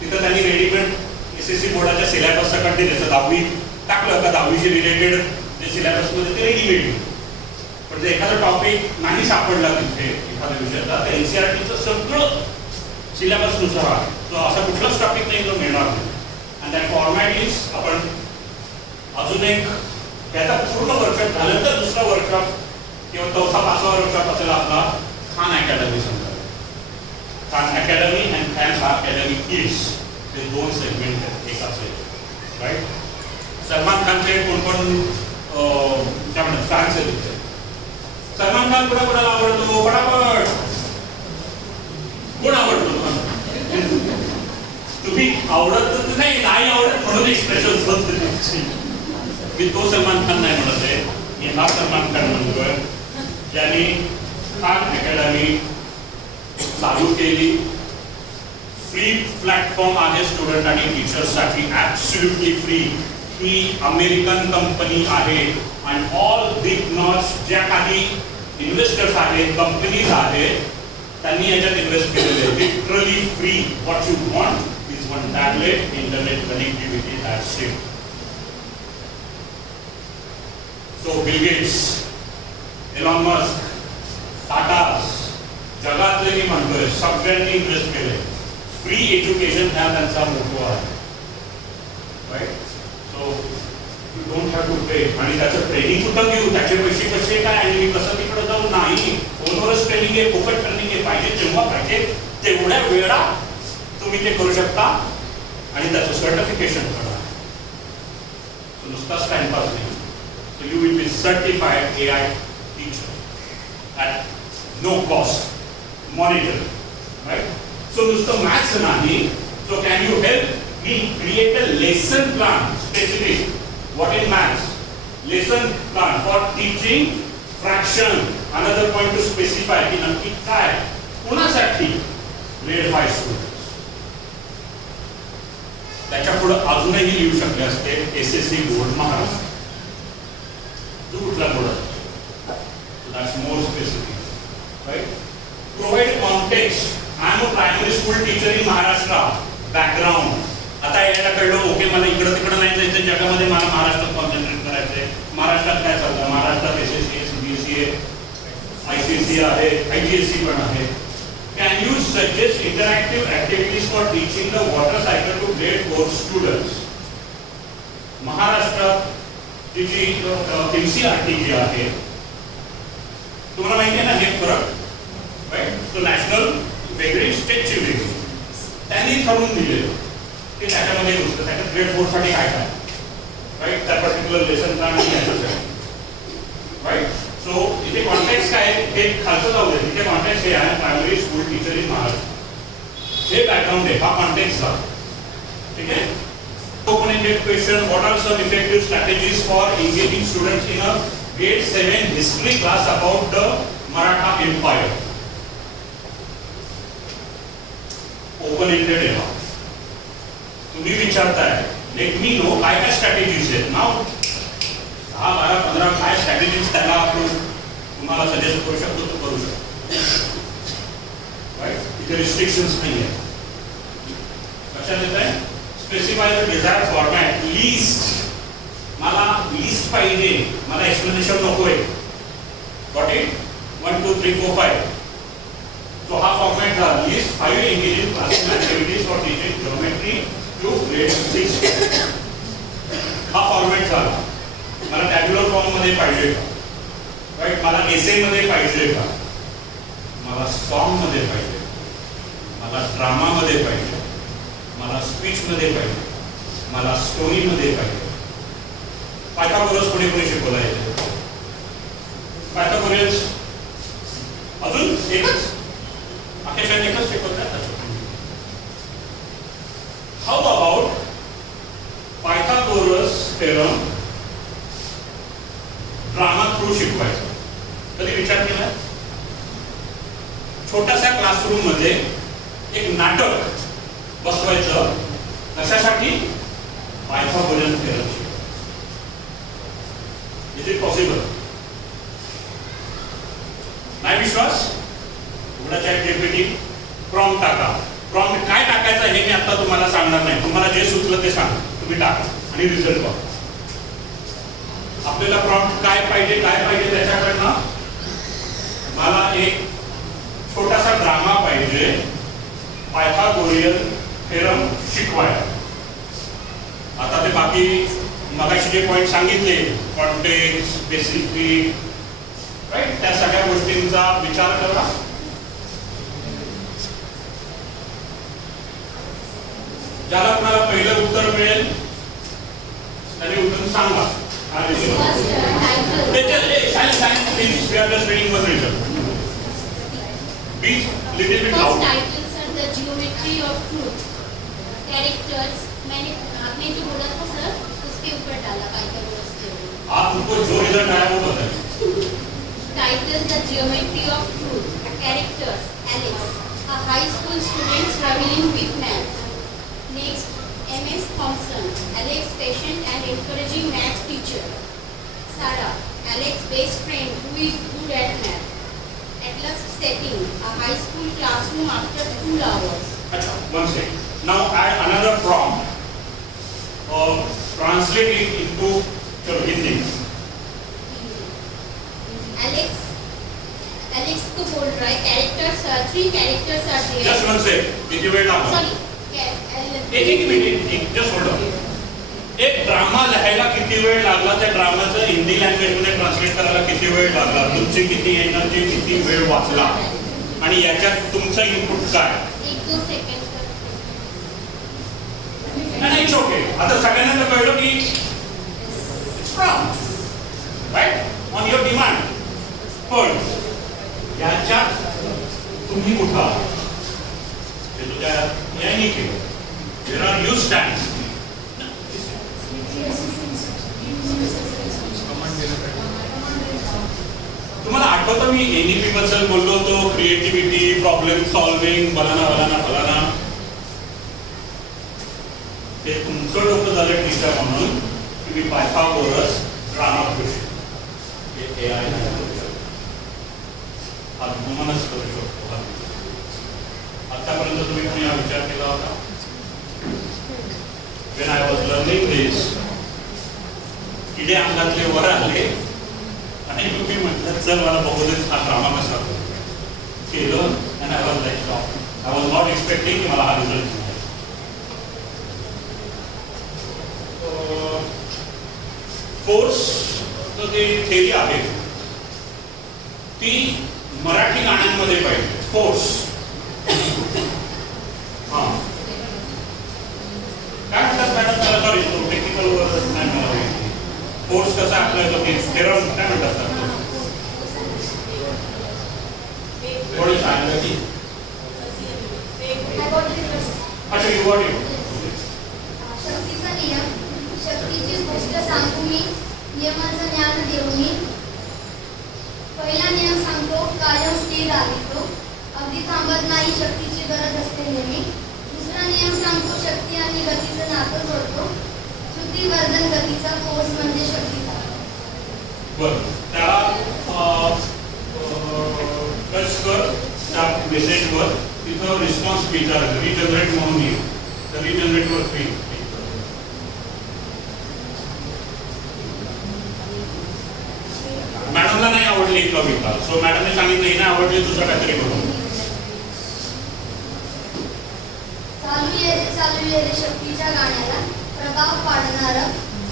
तिथं त्यांनी रेडीमेड SSC बोर्डाच्या सिलेबस सकट दिले, जसं 10वी टाकलं का 10वीशी रिलेटेड जे सिलेबसमध्ये ते रेडीमेड. पण जर एखादा टॉपिक नाही सापडला तिथे एखाद्या विषयाचा तर NCERTचं सगळं सिलेबसनुसार आहे. तो असा कुठलाच टॉपिक नाही जो मिळणार नाही. आणि दॅट फॉर्मॅट इज आपण अजून एक त्याचा पूर्ण वर्कशॉप झाल्यानंतर दुसरा वर्कशॉप किंवा चौथा 5वा वर्कशॉप असेल आपला खान अकॅडमी समजा. Khan academy and Khan academy kids हे 2 सेगमेंट आहेत एकाच वेळी, राईट. सलमान खानचे कोण काय म्हणतात फॅन्स आहेत तिथे. सलमान खान कोणाला आवडतो पटापट कोण आवडतो तुम्हाला? तुम्ही आवडत नाही आवडत म्हणून एक्सप्रेशन होत. मी तो सलमान खान नाही म्हणत आहे, मी हा सलमान खान म्हणतोय ज्यांनी खान अकॅडमी चालू केली. फ्री प्लॅटफॉर्म आहे स्टुडंट आणि टीचर्ससाठी, ॲब्सोल्युटली फ्री. ही अमेरिकन कंपनी आहे आणि ऑल बिग नॉट्स ज्या काही इन्व्हेस्टर्स आहेत, कंपनीज आहेत, त्यांनी याच्यात इन्व्हेस्ट केलेले आहे. Literally free. What you want is one tablet, internet connectivity, that's it. So Bill Gates, Elon Musk, Tata, जगातले मी म्हणतोय सगळ्यांनी इन्व्हेस्ट केले. फ्री एज्युकेशन हा त्यांचा मोठो आहे, right. So you don't have to pay. आणि त्याचं ट्रेनिंग कुठं घेऊ, त्याचे पैसे कसे काय, आणि मी कसं तिकडं जाऊ, नाही. फोनवरच ट्रेनिंग आहे, फुकट ट्रेनिंग आहे. पाहिजे जेव्हा पाहिजे तेवढ्या वेळा तुम्ही ते करू शकता आणि त्याचं सर्टिफिकेशन करा. नुसताच टाइमपास नाही. So you will be certified AI teacher at no cost, monetary, right? So नुसतं maths नाही. So can you help me create a lesson plan specific? What is maths? Lesson plan for teaching fraction. Another point to specify की नक्की काय कोणासाठी grade 5 students. त्याच्या पुढे अजूनही लिहू शकले असते SSC board Maharashtra. That's more specific, right? Provide context. I am a primary school teacher in Maharashtra. Background. आता यायला कळलं ओके मला इकडं तिकडं नाही जायचं, जगामध्ये मला महाराष्ट्रात कॉन्सन्ट्रेट करायचंय. महाराष्ट्रात काय चालतं? महाराष्ट्रात SSC, CBSE, ICSE आहे, IGSE पण आहे. Can you suggest interactive activities for teaching the water cycle to grade 4 students? महाराष्ट्रात जी NCERT जी आहे तुम्हाला माहिती आहे ना हे फरक, राईट. सो नॅशनल वेगळी, स्टेटची वेगळी. त्यांनी ठरवून दिले की त्याच्यामध्ये घुसतं त्याच्यात ग्रेड 4 साठी काय काय, राईट. त्या particular lesson plan right. So इथे कॉन्टेक्स्ट काय हे खालचं जाऊ दे. इथे कॉन्टेक्स्ट हे आहे primary school teacher in Maharashtra. हे बॅकग्राऊंड आहे, हा कॉन्टेक्स्ट आहे, ठीक आहे. Open-ended question. What are some effective strategies for engaging students in a grade 7 history class about the Maratha Empire? Open-ended आहे. तुम्ही विचारताय let me know काय काय strategies आहेत. Now 10, 12, 15 काय strategies त्याला आपण तुम्हाला सजेस्ट करू शकतो तो करू शकतो, राईट. इथे रिस्ट्रिक्शन्स नाही आहे. लक्षात येत आहे. Specify the desired format. Least. मला लिस्ट पाहिजे, मला एक्सप्लेनेशन नकोय. Got it? 1, 2, 3, 4, 5. So हा फॉर्मॅट झाला. List 5 engaging classroom activities for teaching geometry to grade 6. हा फॉर्मॅट झाला. मला टॅब्युलर फॉर्म मध्ये पाहिजे का, राईट. मला एसे मध्ये पाहिजे का, मला सॉन्ग मध्ये पाहिजे, मला ड्रामा मध्ये पाहिजे, मला स्पीच मध्ये पाहिजे, मला स्टोरी मध्ये पाहिजे. पायथागोरस कोणी कोणी शिकवला येते? पायथागोरस अजून एकच आकेशाने एकच शिकवतात. How about Pythagoras theorem drama through शिकवायचं? कधी विचार केला? छोट्याशा क्लासरूम मध्ये एक नाटक बसवायचं कशासाठी? Pythagoras theorem. Is it possible? नाही विश्वास? उघडा चॅट GPT प्रॉम्प्ट टाका. प्रॉम्प्ट काय टाकायचं हे मी आता तुम्हाला सांगणार नाही, तुम्हाला जे सुचलं ते सांगा, तुम्ही टाका आणि रिझल्ट बघा. आपल्याला प्रॉम्प्ट काय पाहिजे त्याच्याकडनं मला एक छोटासा ड्रामा पाहिजे, पायथागोरियन थेरम शिकवायला. आता ते बाकी मगाशी जे पॉइंट सांगितले, कॉन्टेक्स्ट, बेसिकली, राईट, त्या सगळ्या गोष्टींचा विचार करा. ज्याला कुणाला पहिलं उत्तर मिळेल त्याने उत्तर सांगा. आपने जो बोला था सर उसके ऊपर डाला पाइथागोरस थ्योरम. आप उनको जो रिजल्ट आया वो बताइए. Title: The Geometry of Truth. Characters: Alex, a high school student struggling with math. Next, M.S. Thompson, Alex, patient and encouraging math teacher. Sarah, Alex's best friend who is good at math. Atlas setting: a high school classroom after school hours. Achha, one second. Now add another prompt. Translate it into Hindi. Alex को बोल रहा है characters, 3 characters are there. Just one second. किती वेळ लागला? Sorry. एक मिनिट. Just hold on. एक ड्रामा लिहायला किती वेळ लागला, त्या ड्रामाचं हिंदी लँग्वेज मध्ये ट्रान्सलेट करायला किती वेळ लागला, तुमची किती एनर्जी, किती वेळ वाचला, आणि याच्यात तुमचं इनपुट काय? 1-2 सेकंड. नाही, इट्स ओके. आता सगळ्यांना तर कळलं की it's prompt, right, on your demand. पण याच्यात तुम्ही कुठं ते तुझ्या याने केलं. There are you stand. तुम्हाला आठवतं मी एनईपी बद्दल बोललो होतो, क्रिएटिव्हिटी, प्रॉब्लेम सॉल्विंग, फलाना. ते तुमचं डोकं झालं टीचर म्हणून की मी पायथागोरस ड्रामा करू शकतो. हे AI नाही करू शकतो, हा ह्युमनच करू शकतो. आतापर्यंत तुम्ही कोणी हा विचार केला होता? When I was learning this, किडे अंगातले वर आले आणि तुम्ही म्हटलं चल मला बघू दे हा ड्रामा कसा केलं. and I was like shocked. I was not expecting की मला हा रिझल्ट. फोर्स जी थेरी आहे ती मराठी गाण्यांमध्ये पाहिजे. फोर्स हा काय म्हणतात मॅडम, मला सॉरी टेक्निकल वर्ड नाही मला माहिती. फोर्स कसा अप्लाय होतो, थेरम काय म्हणतात थोडी सांगितलं की अच्छा यू वॉट यू. शक्तीचा नियम, शक्तीची गोष्ट सांगू मी, नियमाचं ज्ञान देऊ मी. पहिला नियम सांगतो, कायम स्थिर राहतो, अगदी थांबत नाही, शक्तीची गरज असते नेहमी. दुसरा नियम सांगतो, शक्ती आणि गतीचं नातं जोडतो, श्रुती वर्धन गतीचा, फोर्स म्हणजे शक्तीचा. बरं, त्याला टच कर त्या मेसेजवर, तिथं रिस्पॉन्स विचार रिजनरेट म्हणून येईल, तर रिजनरेटवर क्लिक. मॅडमला नाही आवडली एक कविता, सो मॅडमने सांगितलं ही नाही आवडली, दुसरं काहीतरी करू. चालू ये रे शक्तीच्या गाण्याला, प्रभाव पाडणार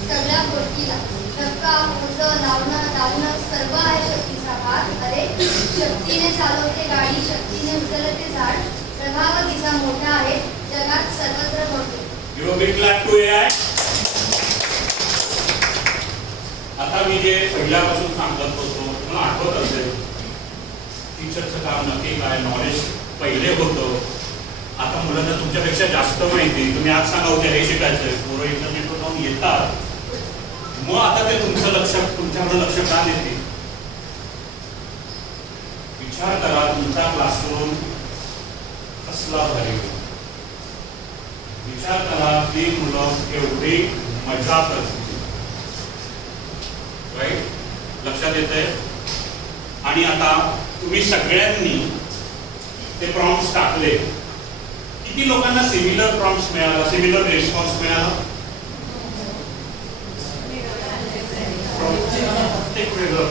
सगळ्या गोष्टीला, धक्का पोच लावणं सर्व आहे शक्तीचा हात. अरे शक्तीने चालवते गाडी, शक्तीने उचलते झाड, प्रभाव तिचा मोठा आहे, जगात सर्वत्र मोठे. You are big glad to AI. आता मी जे पहिल्यापासून सांगत होतो, मला आठवत असेल टीचरचं काम नक्की काय, नॉलेज पहिले होतं. आता मुलांना तुमच्यापेक्षा जास्त माहिती, तुम्ही आज सांगा उद्या हे शिकायचंय, पोरं इंटरनेटवर जाऊन येतात, मग आता ते तुमचं लक्ष तुमच्याकडे लक्ष का देते. विचार करा, तुमचा क्लासरूम कसला भारी, विचार करा ती मुलं एवढी मजा करतील, राईट, लक्षात येतंय. आणि आता तुम्ही सगळ्यांनी ते प्रॉम्प्ट्स टाकले, किती लोकांना सिमिलर प्रॉम्प्ट्स मिळाला, सिमिलर रिस्पॉन्स मिळाला? प्रत्येक वेगळं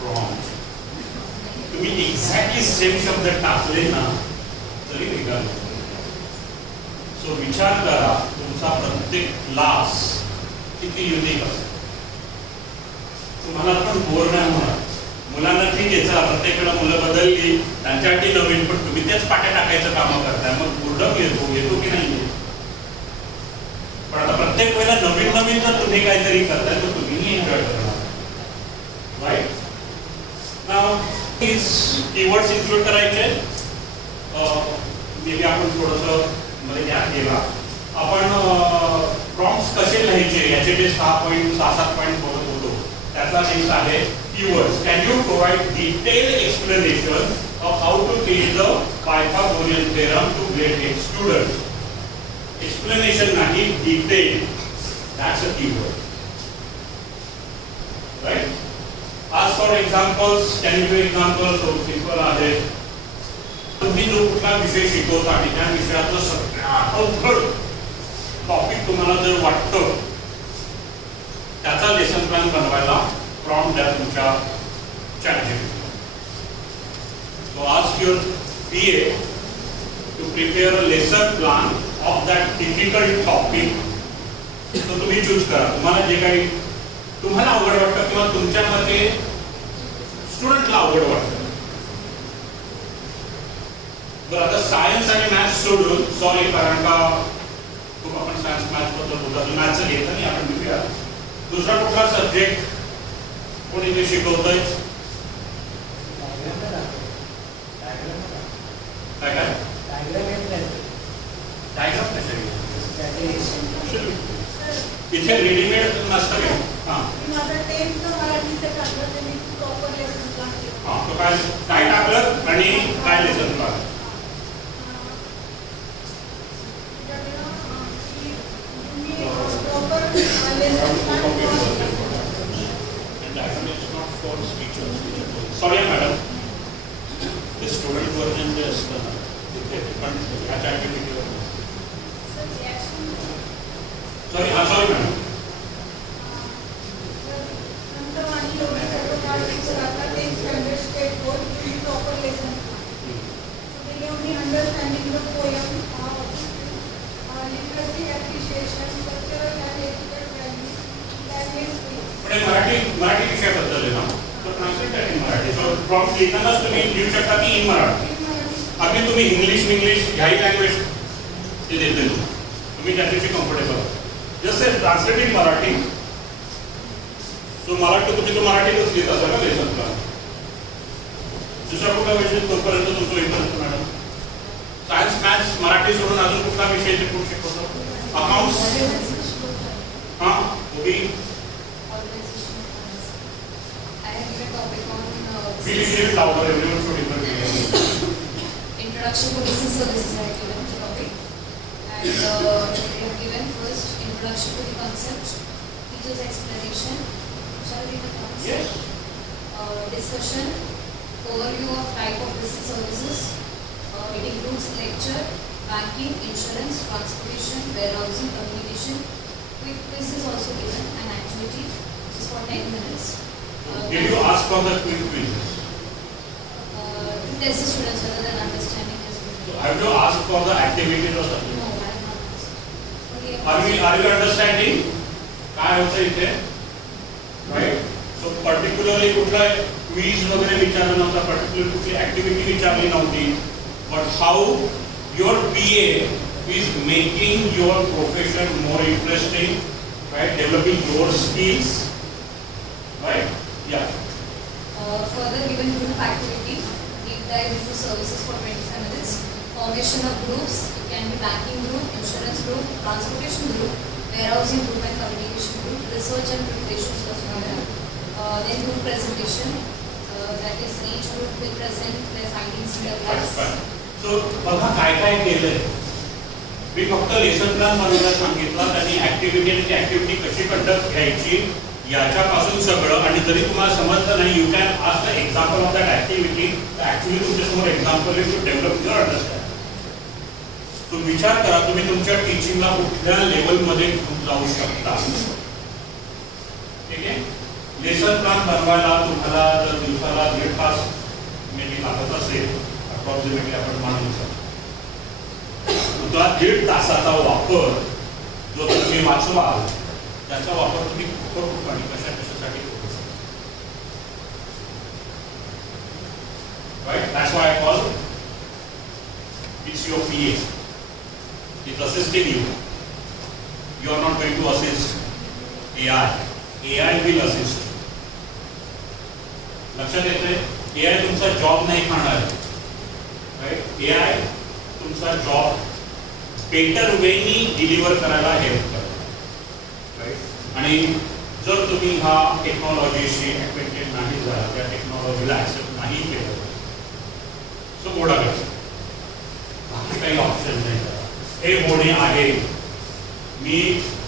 प्रॉम्प्ट तुम्ही एक्झॅक्टली सेम शब्द टाकले ना तरी वेगळा. सो विचार करा तुमचा प्रत्येक क्लास किती युनिक असेल. तुम्हाला पण बोर नाही होणार. मुलांना ठीक आहे, चला प्रत्येक वेळा मुलं बदलली त्यांच्यासाठी नवीन, पण तुम्ही त्याच पाट्या टाकायचं काम करताय, मग बोर्डम येतो की नाही? पण आता प्रत्येक वेळेला नवीन नवीन जर तुम्ही काहीतरी करताय तर तुम्हीही एन्जॉय करणार. राईट नाव कीवर्ड्स इन्क्लूड करायचे. मे बी आपण थोडंसं मध्ये गॅप केला. आपण प्रॉम्प्ट्स कसे लिहायचे याचे जे 6-7 पॉईंट बोलत होतो त्यातला एक आहे keywords. Can you provide detail explanation of how to teach the Pythagorean theorem to grade 8 students. Explanation नाही, detail. That's a keyword. Right. Ask for examples. Can you give examples? So simple आहे. तुम्ही जो कुठला विषय शिकवता आणि त्या विषयातलं सगळ्यात अवघड टॉपिक तुम्हाला जर वाटतं त्याचा लेसन प्लॅन बनवायला प्रॉम्प्ट द्या तुमच्या ChatGPT. So ask your PA to prepare a lesson plan of that difficult topic. तो तुम्ही चूज करा. तुम्हाला जे काही तुम्हाला अवघड वाटतं किंवा तुमच्या मते स्टुडंटला अवघड वाटतं. बरं, आता सायन्स आणि मॅथ्स सोडून, सॉरी कारण का खूप आपण सायन्स मॅथ्स बद्दल बोलतो, मॅथ्स घेत नाही आपण बघूया. दुसरा कुठला सब्जेक्ट कोणी ते शिकवतंय? काय काय डायग्राम कशा इथे रेडीमेड नसतं का? हां तो काय टाकलं आणि काय लेसन प्लॅन? सॉरी मॅडम, ते स्टुडंट व्हर्जन जे असतं ना तिथे पण ह्याच्या ॲक्टिव्हिटीवर सॉरी मॅडम. मराठी विषयाबद्दल आहे ना, तर ट्रान्सलेट आहे मराठी. सो प्रॉम्प्ट लिहितानाच तुम्ही लिहू शकता की इन मराठी. अगदी तुम्ही इंग्लिश ह्याही लँग्वेज ते देते तुम्ही त्याच्याशी कम्फर्टेबल जसे ट्रान्सलेट इन मराठी. सो मला वाटतं तुम्ही तो मराठीतच लिहित असाल ना लेसन प्लॅन. दुसरा कुठला विषय तोपर्यंत तुमचं interest madam? Science maths Marathi सोडून अजून कुठला विषय शिकवू शिकवतो? अकाउंट्स. हां okay. Introduction to business services I have given the topic, and they have given first introduction to the concept, teacher's explanation. Shall we read the Yes. Discussion, overview of type of business services. It includes lecture, banking, insurance, transportation, warehousing, communication. Quick quiz is also given, an activity which is for 10 minutes. Did you ask for the quick quizzes? To test the students whether their understanding is good. So have you asked for the activities or something? No, I have not asked. Okay. Are you understanding? काय होतं इथे? Right? So particularly कुठला क्विज वगैरे विचारला नव्हता, particularly कुठली ऍक्टिव्हिटी विचारली नव्हती. But how your PA is making your profession more interesting, right? Developing your skills, right? Yeah. Further given group activity, deep dive into services for 25 minutes. Formation of groups, it can be banking group, insurance group, transportation group, warehousing group and communication group, research and preparation was given. Then group presentation, that is each group will present their findings in their class. So बघा काय काय केलंय. मी फक्त लेसन प्लॅन बनवायला सांगितलं, त्यांनी ऍक्टिव्हिटी कशी कंडक्ट घ्यायची याच्यापासून सगळं. आणि जरी तुम्हाला समजलं नाही, you can ask the example of that activity. Actually तुमच्यासमोर example to develop your understanding. तुम्ही विचार करा, तुम्ही तुमच्या टीचिंगला कुठल्या लेवलमध्ये घेऊन जाऊ शकता. ठीक आहे. लेसन प्लॅन बनवायला तुम्हाला जर दिवसाला 1.5 तास मेबी लागत असेल, अप्रॉक्सिमेटली आपण मानू शकतो, तुला 1.5 तासाचा वापर जो तुम्ही वाचवाल त्याचा वापर तुम्ही खूप आणि कशासाठी करू शकता. Right. That's why I call it's your PA. It's assisting you. You are not going to assist AI. AI will assist. लक्षात येते. AI तुमचा जॉब नाही खाणार. राईट. AI तुमचा जॉब बेटर वेनी डिलिव्हर करायला हेल्प करतो. राईट. आणि जर तुम्ही हा टेक्नॉलॉजीशी ॲक्वेंटेड नाही झाला, त्या टेक्नॉलॉजीला ॲक्सेप्ट नाही केलं, सो मोडा करतो. बाकी काही ऑप्शन नाही. हे होणे आहे. मी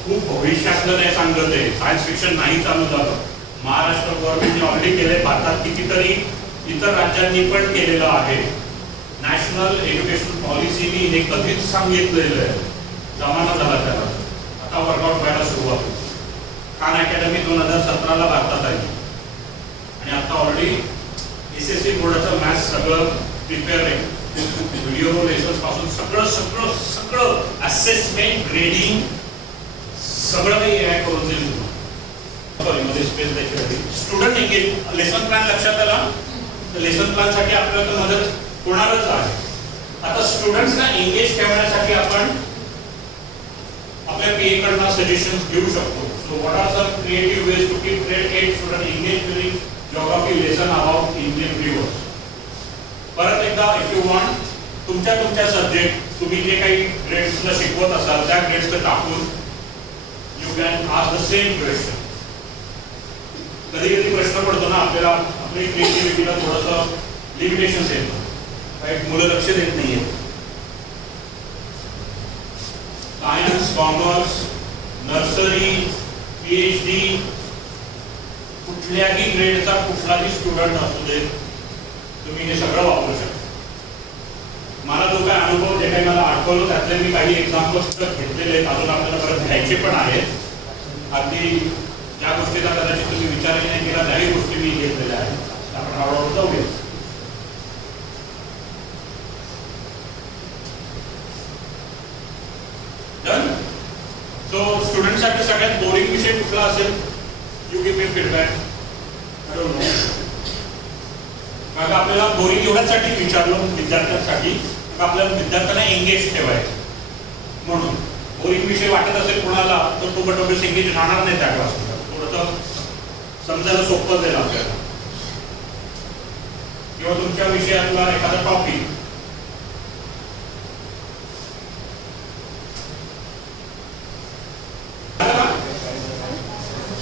खूप भविष्यातलं नाही सांगत आहे. सायन्स फिक्शन नाही चालू झालं. महाराष्ट्र गव्हर्नमेंटने ऑलरेडी केलंय. भारतात कितीतरी इतर राज्यांनी पण केलेलं आहे. नॅशनल एज्युकेशन पॉलिसीनी हे कधीच सांगितलेलं आहे. जमाना झाला त्याला. आता वर्कआउट व्हायला सुरुवात होती. खान अकॅडमी 2017ला भारतात आली आणि आता ऑलरेडी SSC बोर्डाचं मॅथ्स सगळं प्रिपेअर आहे. व्हिडिओ लेसन्स पासून सगळं असेसमेंट, ग्रेडिंग सगळं काही AI करून देईल. सॉरी मध्ये स्पेस द्यायची. स्टुडंट एंगेज लेसन प्लॅन लक्षात आला. तर लेसन प्लॅन साठी आपल्याला मदत होणारच आहे. आता स्टुडंट्सना एंगेज ठेवण्यासाठी आपण आपल्या PA कडनं सजेशन्स घेऊ शकतो. So what are some creative ways to keep 8 student engage during geography lesson about Indian rivers. परत एकदा, इफ यू वॉन्ट, तुमच्या सब्जेक्ट तुम्ही जे काही ग्रेड्सला शिकवत असाल त्या ग्रेड्सचं टाकून you can ask the same question. कधी कधी प्रश्न पडतो ना आपल्याला, आपली क्रिएटिव्हिटीला थोडंसं लिमिटेशन्स येतं. राईट. मुलं लक्ष देत नाहीये. सायन्स, कॉमर्स, नर्सरी, PhD, कुठल्याही ग्रेडचा कुठलाही स्टुडंट असू दे, तुम्ही हे सगळं वापरू शकता. मला जो काय अनुभव जे काही मला आठवलं त्यातले मी काही एक्झाम्पल्स घेतलेले आहेत. अजून आपल्याला परत घ्यायचे पण आहेत. अगदी ज्या गोष्टीचा कदाचित तुम्ही विचारही नाही केला त्याही गोष्टी मी घेतलेल्या आहेत. आपण हळूहळू जाऊया. डन. सो स्टुडंटसाठी सगळ्यात बोरिंग विषय कुठला असेल? You give me feedback. I don't no. मग आपल्याला बोरिंग एवढ्यासाठी विचारलं विद्यार्थ्यांसाठी, आपल्याला विद्यार्थ्यांना एंगेज ठेवायचं म्हणून. बोरिंग विषय वाटत असेल कोणाला तर तो बटोबेस एंगेज राहणार नाही त्या क्लासमध्ये. थोडंसं समजायला सोपं जाईल आपल्याला. किंवा तुमच्या विषयातला एखादा टॉपिक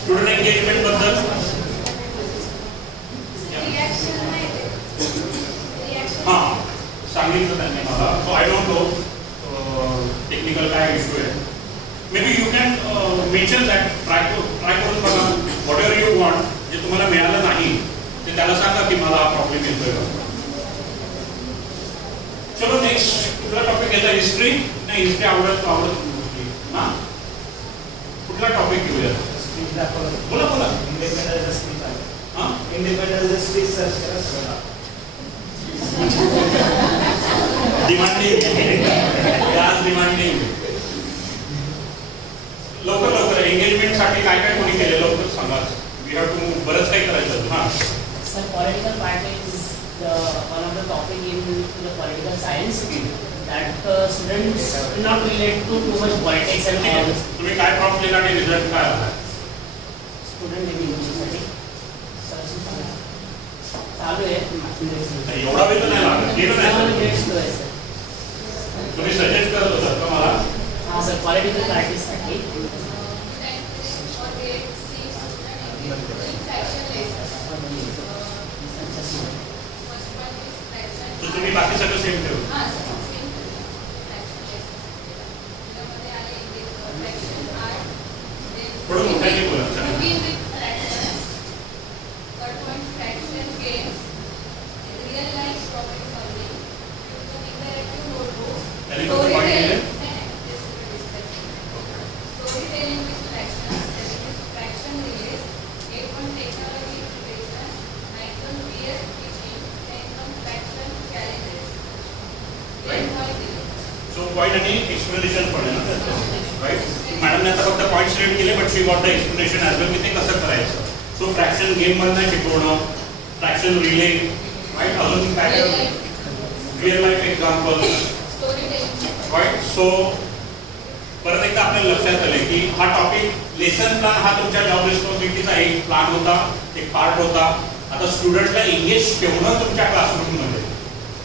स्टुडंट एंगेजमेंट बद्दल सांगितलं त्यांनी मला. So I don't know technical काय इश्यू आहे. May be you can mention that. Try करून बघा. What ever you want. जे तुम्हाला मिळालं नाही ते त्याला सांगा की मला हा प्रॉब्लेम येतोय. चलो नेक्स्ट कुठला टॉपिक घ्यायचा? हिस्ट्री. नाही, हिस्ट्री आवडत ना. कुठला टॉपिक घेऊया? बोला बोला. डिमांडिंग लवकर एंगेजमेंट साठी काय काय कोणी केलं लवकर सांगा. वी हॅव टू बरंच काही करायचं. हां sir, political part is one of the topic in the political science that students do not relate to too much politics and all. तुम्ही काय प्रॉब्लेम दिला आणि रिझल्ट काय आला? स्टुडंट एज्युकेशनसाठी चालू आहे. एवढा वेळ नाही लागत. तुम्ही सजेस्ट करत होता का मला? हां सर, पॉलिटिकल पार्टीसाठी. तुम्ही बाकी सगळं सेम ठेवू. थोडं मोठ्याने बोला. पॉईंट आणि एक्सप्लेनेशन पण आहे ना त्याचं, राईट. मॅडमने आता फक्त पॉईंट्स रीड केले, but she got the explanation as well की ते कसं करायचं. सो फ्रॅक्शन गेममधनं शिकवणं, फ्रॅक्शन रिले, राईट. अजून काय real life example, right. So परत एकदा आपल्याला लक्षात आलं की हा टॉपिक लेसन प्लॅन हा तुमच्या जॉब रिस्पॉन्सिबिलिटीचा एक प्लॅन होता, एक पार्ट होता. आता स्टुडंटला एंगेज ठेवणं तुमच्या क्लासरूममध्ये,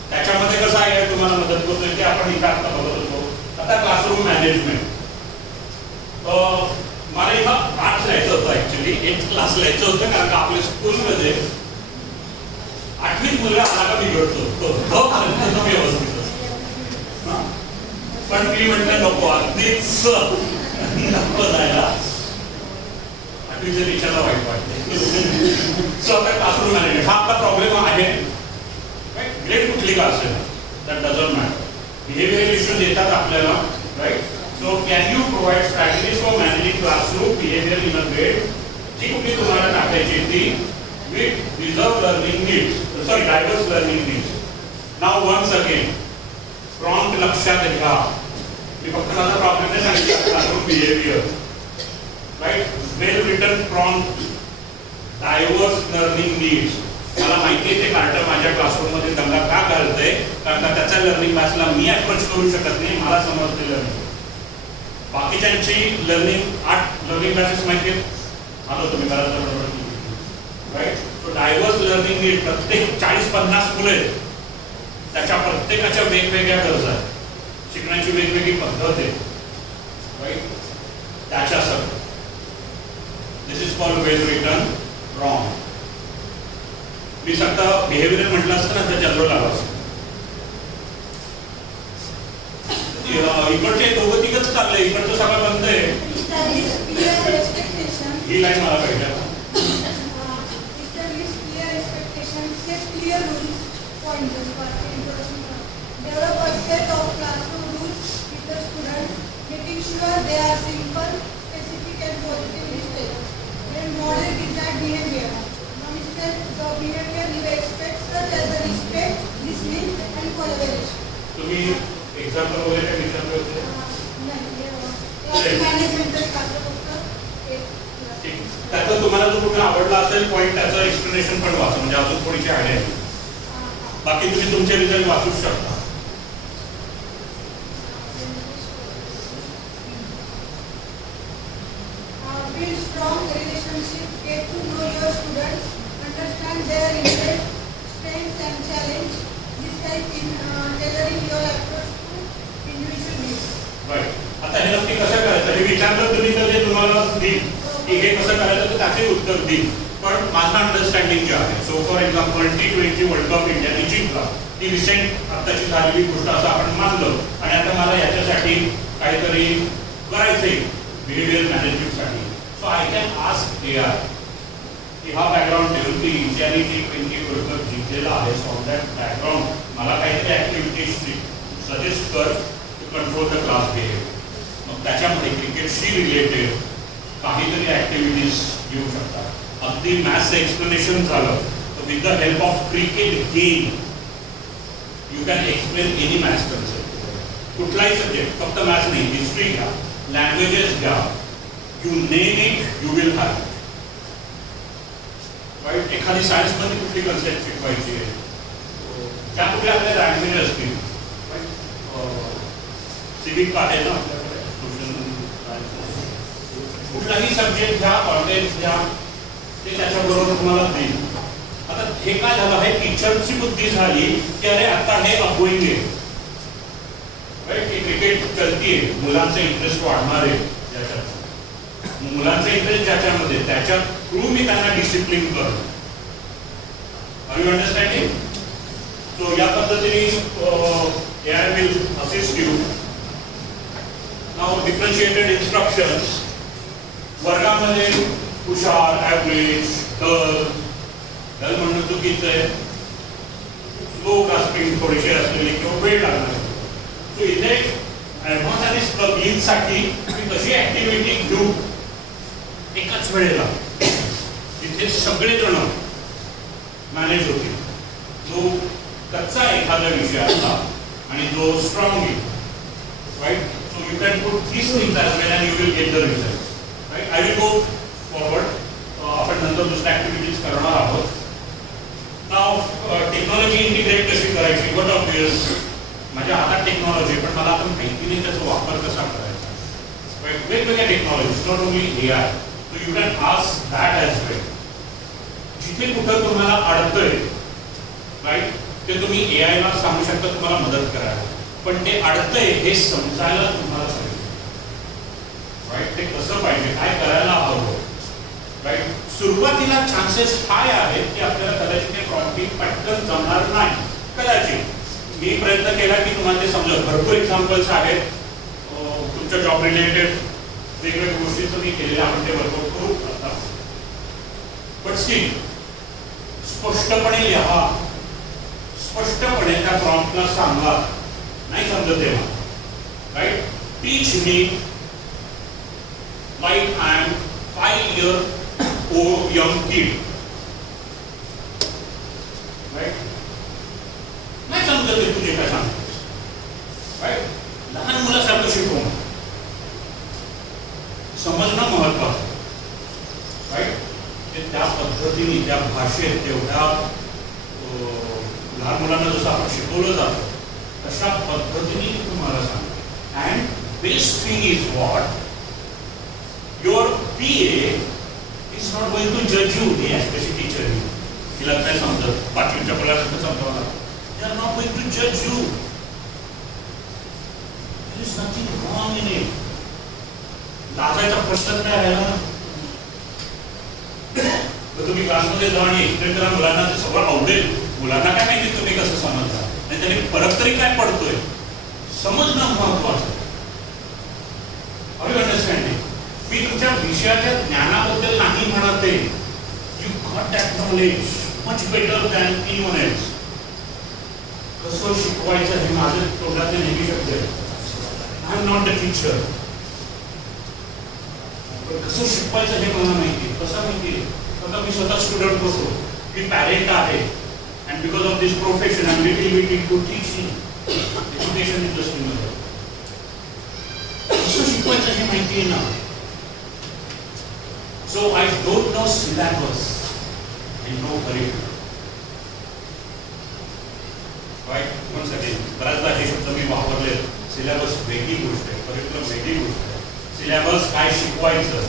त्याच्यामध्ये कसं आहे तुम्हाला मदत करतोय ते आपण इथं आता बघत होतो. आता क्लासरूम मॅनेजमेंट, मला इथं आर्ट्स लिहायचं होतं, ऍक्च्युली 8th क्लास लिहायचं होतं, कारण का आपल्या स्कूलमध्ये 8वीत मुलगा आला का बिघडतो तोपर्यंत तो व्यवस्थित असतो. पण मी म्हटलं नको, अगदीच नको जायला, 8वीच्या रिक्षाला वाईट वाटते. सो आता क्लासरूम मॅनेजमेंट हा आपला प्रॉब्लेम आहे. ग्रेड कुठली का असेल that doesn't matter. Behavioural issues येतात आपल्याला, right. So can you provide strategies for managing classroom behaviour in a grade. जी कुठली तुम्हाला टाकायची ती with reserve learning needs, sorry diverse learning needs. Now once again prompt लक्षात घ्या. मी फक्त माझा प्रॉब्लेम नाही सांगितलं, classroom behaviour, right. Well written prompt, diverse learning needs. मला माहिती आहे ते कार्टर माझ्या क्लासरूममध्ये दंगा का घालतंय, कारण का त्याच्या लर्निंग क्लासला मी अप्रोच करू शकत नाही, मला समजते लर्निंग. बाकीच्यांची लर्निंग 8 लर्निंग क्लासेस माहिती आहेत, आलो तुम्ही घरात बरोबर, right. So diverse learning need, प्रत्येक 40-50 मुलं आहेत, त्याच्या प्रत्येकाच्या वेगवेगळ्या गरजा आहेत, शिकण्याची वेगवेगळी पद्धत आहे, राईट. त्याच्यासाठी this is called well written wrong. मी फक्त बिहेवियर म्हटलं असतं ना तर जनरल आलं असतं. इकडचे दोघं तिघच चाललंय, इकडचं सगळं बंद आहे. ही लाईन मला पाहिजे. तुम्ही एक्झाम्पल वगैरे काय विचारले होते? त्याचं तुम्हाला जो कुठे आवडला असेल पॉईंट त्याचं एक्सप्लेनेशन पण वाचा, म्हणजे अजून थोडीशी आयडिया येईल. बाकी तुम्ही तुमचे रिझल्ट वाचूच शकता. आता हे नक्की कसं करायचं हे विचारलं तुम्ही तर ते तुम्हाला देईल की हे कसं करायचं तर त्याचे उत्तर देईल. पण माझं अंडरस्टँडिंग जे आहे, so for example T20 world cup इंडियाने जिंकला, ती रिसेंट आत्ताची झालेली गोष्ट असं आपण मानलं, आणि आता मला याच्यासाठी काहीतरी करायचंय बिहेवियर मॅनेजमेंटसाठी. So I can ask AI की हा बॅकग्राऊंड ठेवून ती इंडियाने T20 वर्ल्ड कप जिंकलेला आहे, सो दॅट बॅकग्राऊंड मला काहीतरी ॲक्टिव्हिटीज सजेस्ट कर to control the class behaviour. मग त्याच्यामध्ये क्रिकेटशी रिलेटेड काहीतरी ॲक्टिव्हिटीज घेऊ शकतात. अगदी मॅथ्सचं एक्सप्लेनेशन झालं तर with the help of cricket game you can explain any maths concept. कुठलाही सब्जेक्ट, फक्त मॅथ्स नाही, हिस्ट्री घ्या, लँग्वेजेस घ्या, you name it you will have. Right. एखादी सायन्समध्ये कुठली कन्सेप्ट शिकवायची आहे, त्या कुठल्या आपल्या लँग्वेज असतील, सिविक आहे ना आपल्याकडे, कुठलाही सब्जेक्ट घ्या, कॉन्टेक्स्ट घ्या, ते त्याच्याबरोबर तुम्हाला देईल. आता हे काय झालं आहे, टीचरची बुद्धी झाली की अरे आता हे अपगोईंग आहे, राईट. की क्रिकेट चलतीये, मुलांचे इंटरेस्ट वाढणार आहे ज्याच्यात, मुलांचे इंटरेस्ट ज्याच्यामध्ये त्याच्या थ्रू मी त्यांना डिसिप्लिन करतो. R you understanding? सो या पद्धतीने AI will assist you. Now differentiated instructions. वर्गामध्ये हुशार, ॲव्हरेज, डल म्हणणं चुकीचं आहे, स्लो ग्रास्पिंग थोडीशी असलेली किंवा वेळ लागणार. सो इथे ॲडव्हान्स आणि स्ट्रगलिंगसाठी मी कशी ॲक्टिव्हिटी घेऊ एकाच वेळेला, तिथे सगळेजण मॅनेज होतील. जो कच्चा एखादा विषय असला आणि जो strong right? So you can put these things as well and you will get the results, right? I will go forward. आपण नंतर दुसऱ्या ऍक्टिव्हिटीज करणार आहोत. नाव टेक्नॉलॉजी इंटिग्रेट कशी करायची, व्हॉट ऑब्वियस माझ्या हातात टेक्नॉलॉजी पण मला आता माहिती नाही त्याचा वापर कसा करायचा. वेगवेगळ्या technology, not only AI, so you can ask that as well. जिथे कुठं तुम्हाला अडतंय, राईट, ते तुम्ही AI ला सांगू शकता तुम्हाला मदत करायला, पण ते अडतंय हे समजायला तुम्हाला सांगितलं, राईट. ते कसं पाहिजे, काय करायला हवं, राईट. सुरुवातीला चान्सेस हाय आहेत की आपल्याला कदाचित ते प्रॉब्लेम पटकन जमणार नाही, कदाचित. मी प्रयत्न केला की तुम्हाला ते समजलं. भरपूर एक्झाम्पल्स आहेत तुमच्या जॉब रिलेटेड वेगवेगळ्या गोष्टीचं मी केलेलं, आपण ते भरपूर करू आता. बट स्टील स्पष्टपणे लिहा, स्पष्टपणे त्या प्रॉम्प्टला सांगा, नाही समजत तेव्हा, right. Teach me like I am 5-year-old young kid, right? नाही समजत आहे तुझे काय सांगतोस, राईट. लहान मुलासारखं शिकवणं, समजणं महत्वाचं, राईट. ते त्या पद्धतीने त्या भाषेत तेवढ्या लहान मुलांना जसं आपण शिकवलं जातं तशा पद्धतीने तुम्हाला सांगतो. And best thing is what, your PA is not going to judge you, especially teacher. तिला काय समजत, पाचवीच्या मुलांना समजावणार, they are not going to judge you. There is nothing wrong in it. लाजायचा प्रश्नच नाही राहिला ना. तर तुम्ही क्लासमध्ये जाऊन एक्सप्लेन करा मुलांना, ते सगळं आवडेल. मुलांना काय माहिती तुम्ही कसं समजता, आणि त्याने फरक तरी काय पडतोय, समजणं महत्वाचं. Are you understanding? मी तुमच्या विषयाच्या ज्ञानाबद्दल नाही म्हणत आहे. You got that knowledge much better than anyone else. कसं शिकवायचं हे माझं तोंडात नेहमी शब्द आहे. I am not the teacher. कसं शिकवायचं हे मला माहिती आहे. कसं माहिती आहे, आता मी स्वतः स्टुडंट होतो, मी पॅरेंट आहे, and because of this profession I am little bit into teaching, education इंडस्ट्रीमध्ये. कसं शिकवायचं हे माहिती आहे ना. So I don't know syllabus, I know curriculum. Right? Once again, बऱ्याचदा हे शब्द मी वापरले. सिलेबस वेगळी गोष्ट आहे, करिक्युलम वेगळी गोष्ट आहे. सिलेबस काय शिकवायचं,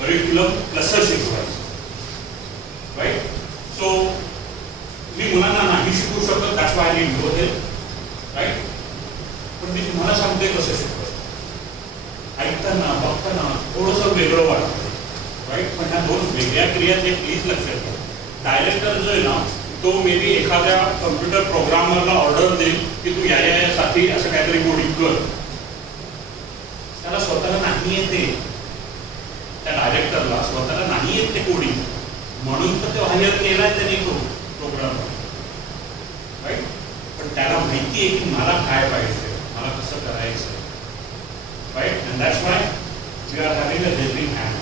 करिक्युलम कसं शिकवायचं, राईट. सो मी मुलांना नाही शिकवू शकत, that's why I need help, right. पण मी तुम्हाला सांगते कसं शिकवायचं. ऐकताना बघताना थोडंसं वेगळं वाटतं, राईट. पण ह्या दोन वेगळ्या क्रिया ते प्लीज लक्षात घ्या. डायरेक्टर जो आहे ना, तो मे बी एखाद्या कम्प्युटर प्रोग्रामरला ऑर्डर देईल की तू यासाठी असं काहीतरी कोडिंग कर. त्याला स्वतःला नाही येते, त्या डायरेक्टरला स्वतःला नाही येत ते कोडिंग, म्हणून तर ते हायर केलाय त्याने तो प्रोग्रामर, राईट. पण त्याला माहिती आहे की मला काय पाहिजे, मला कसं करायचं, right. And that's why we are having a helping hand.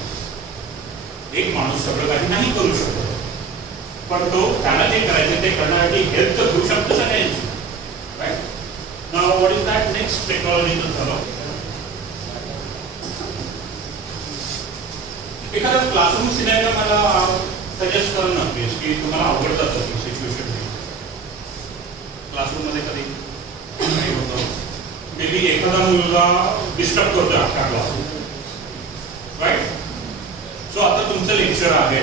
एक माणूस सगळं काही नाही करू शकतो, पण तो त्याला जे करायचं ते करण्यासाठी हेल्प तर घेऊ शकतो सगळ्यांची, right. Now what is that next टेक्नॉलॉजीचं झालं. एखादा क्लासरूम सिनेरियो मला सजेस्ट करा ना प्लीज, की तुम्हाला आवडतात ती सिच्युएशन. क्लासरूममध्ये कधी नाही होतं, मे बी एखादा मुलगा डिस्टर्ब करतोय अख्खा क्लासरूम, राईट. सो आता तुमचं लेक्चर आहे,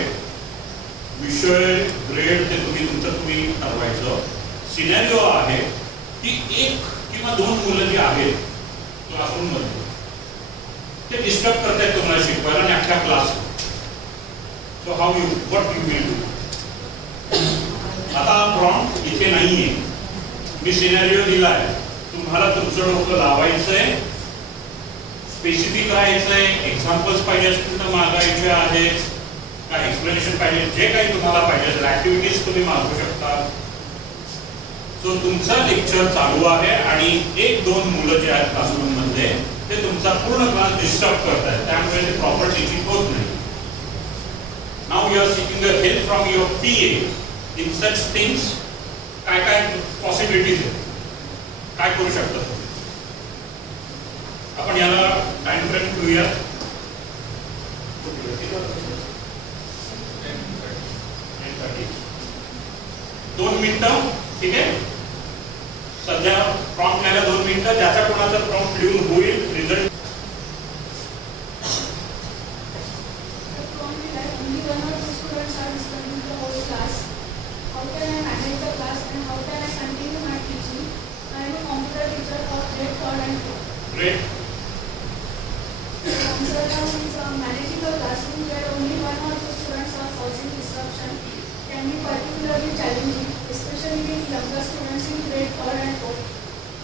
विषय ग्रेड ते तुम्ही ठरवायचं. सिनेरिओ आहे की 1 किंवा 2 मुलं जी आहेत क्लासरूममध्ये ते डिस्टर्ब करतायत तुम्हाला शिकवायला आणि अख्ख्या class. So how you what you will do. आता प्रॉम्प्ट इथे नाहीये, मी सिनेरिओ दिलाय, तुम्हाला तुमचं डोकं लावायचंय, स्पेसिफिक राहायचंय, एक्झाम्पल्स पाहिजे असतील तर मागायचे आहेत, काय एक्सप्लेनेशन पाहिजे, जे काही तुम्हाला पाहिजे असेल ऍक्टिव्हिटीज तुम्ही मागू शकता. सो तुमचं लेक्चर चालू आहे आणि 1-2 मुलं जे आहेत क्लासरूममध्ये ते तुमचा पूर्ण क्लास डिस्टर्ब करतायत, त्यामुळे ते प्रॉपर टीचिंग होत नाही. Now you are seeking a help from your PA in such things. काय काय पॉसिबिलिटीज आहेत, काय करू शकता. आपण याला टाइम फ्रेम ठेवूया 2 मिनिटं, ठीक आहे. सध्या प्रॉम्प्ट लिहायला 2 मिनिटं, ज्याचा कोणाचा प्रॉम्प्ट लिहून होईल result. Great. Managing a classroom where only one or two students are causing disruption can be particularly challenging, especially with younger students in grade 3rd and 4th.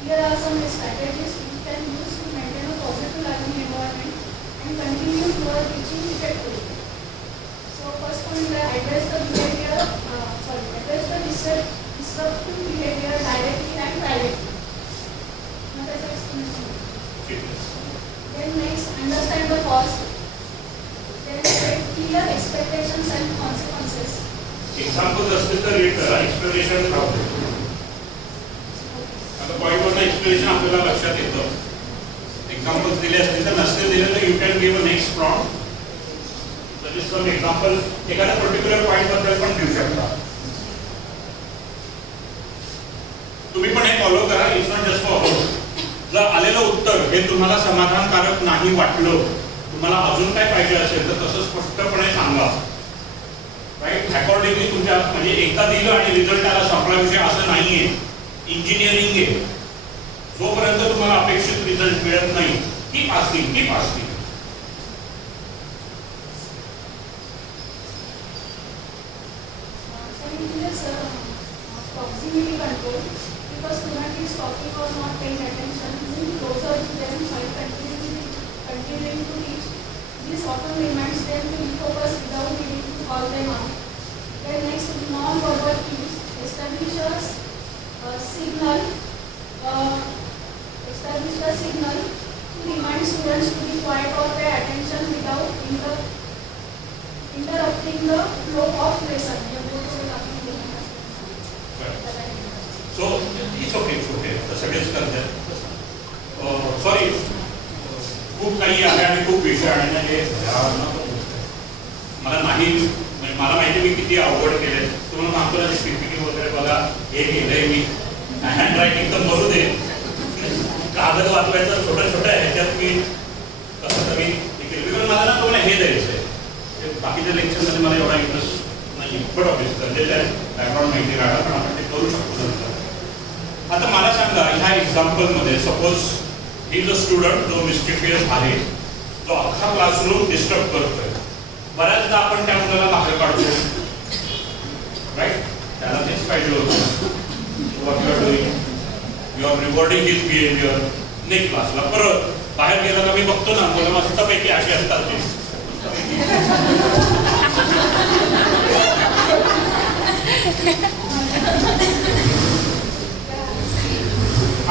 Here are some strategies you can use to maintain a positive learning environment and continue your teaching effectively. So first point, address the disruptive behavior directly and privately. Now that's explanation. Then next, understand the cause. Then set clear expectations and consequences. Examples असतील तर एक्सप्लेनेशन राहते. आता पॉईंटवरनं एक्सप्लेनेशन आपल्याला लक्षात येतं. एक्झाम्पल्स दिले असतील तर नसते दिले तर you can give a next prompt. Suggest some example एखाद्या पर्टिक्युलर पॉईंट बद्दल पण देऊ शकता. तुम्ही पण हे फॉलो करा. इट्स नॉट जस्ट फॉर जर आलेलं उत्तर हे तुम्हाला समाधानकारक नाही वाटलं, तुम्हाला अजून काय पाहिजे असेल तर तसं स्पष्टपणे सांगा. राईट. अकॉर्डिंगली तुमच्या म्हणजे एकदा दिलं आणि रिझल्ट आला संपला विषय असं नाहीये. इंजिनिअरिंग आहे. जोपर्यंत तुम्हाला अपेक्षित रिझल्ट मिळत नाही keep asking. Proximity control. If a student is talking or not paying attention, move closer to them while continuing to teach. This often reminds them to refocus without needing to call them out. Then next, non-verbal cues. Establish a signal to remind students to be quiet or pay attention without interrupting the flow of lesson. So it's okay सगळेच करतात. सॉरी खूप काही आहे आणि खूप विषय आणि मला नाही मला माहिती मी किती अवघड केले. तुम्हाला सांगतो ना पीपीटी वगैरे बघा हे केलंय मी. हँड रायटिंग तर मरू दे, कागद वाचवायचं छोट्या ह्याच्यात मी कसं तरी हे केलं. मला ना तुम्हाला हे द्यायचं आहे. बाकीच्या लेक्चरमध्ये मला एवढा इंटरेस्ट नाही, बट ऑब्वियस गरजेचं आहे बॅकग्राऊंड माहिती काढा, पण आपण ते करू शकतो नंतर. आता मला सांगा ह्या एक्झाम्पलमध्ये सपोज ही जो स्टुडंट जो मिस्टिफियस आहे, जो अख्खा क्लासरूम डिस्टर्ब करतोय, बऱ्याचदा आपण त्या मुलाला बाहेर काढतो. राईट. त्याला तेच पाहिजे होतं. What you are doing, you are rewarding his behaviour. Next क्लासला परत बाहेर गेला का मी बघतो ना मुलं मस्तपैकी अशी असतात ते.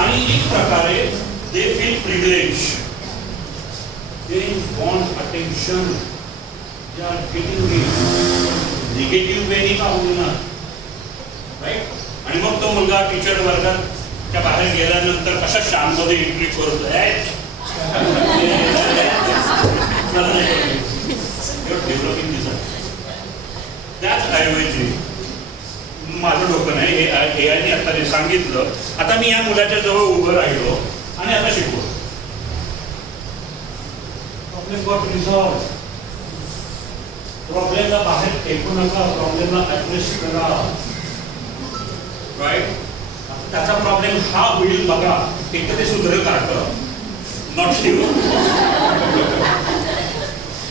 आणि एक प्रकारे they feel privileged, they want attention, they are getting it negative way का होईना. राईट. आणि मग तो मुलगा टीचर वर्गाच्या बाहेर गेल्यानंतर कशा शांतमध्ये एंट्री करतो. डेव्हलपिंग दिसत. त्याच ऐवजी माझं डोकं नाही, हे एआयने आता सांगितलं. आता मी या मुलाच्या जवळ उभं राहिलो आणि आता शिकवतो. Problem got resolve. प्रॉब्लेमला बाहेर फेकू नका, प्रॉब्लेमला ऍड्रेस करा. राईट. त्याचा प्रॉब्लेम हा होईल बघा, एक तर ते सुधरत काढतं, नॉट शिव.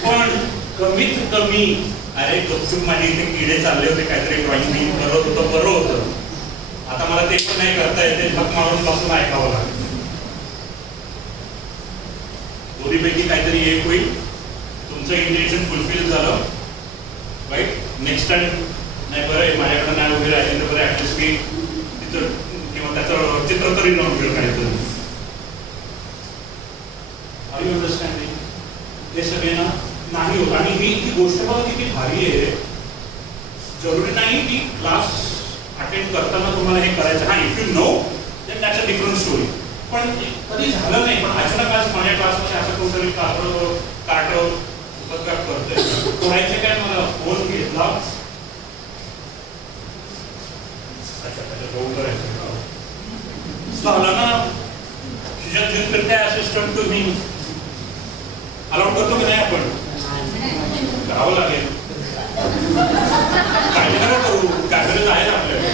पण कमीत कमी अरे गपचूप माझे इथे किडे चालले होते, काहीतरी ड्रॉइंग मी करत होतं, बरं होतं. आता मला ते पण नाही करता येते, झक मारून बसून ऐकावं लागेल. दोन्हीपैकी काहीतरी एक होईल, तुमचं इंटेन्शन फुलफिल झालं. राईट. नेक्स्ट टाइम नाही बरं आहे माझ्याकडे नाही उभी राहिली तर बरं ऍटलिस्ट मी तिथं किंवा त्याचं चित्र तरी न उपयोग काढायचं. Are you understanding? हे सगळे ना नाही होत. आणि ही गोष्ट बघा किती भारी आहे. जरुरी नाही की क्लास अटेंड करताना तुम्हाला हे करायचं. हा, if you know then that's a different story. पण कधी झालं नाही. पण अचानक आज माझ्या क्लासमध्ये असं कोणतरी कार्ट करतोय. करायचं काय, मला फोन घेतला. अच्छा त्याच्या जाऊन करायचं झालं ना, तुझ्या जिम करते असिस्टंट तुम्ही अलाउड करतो की नाही आपण? करावं लागेल. काळजी नका करू, कॅमेरे आहेत आपल्याकडे.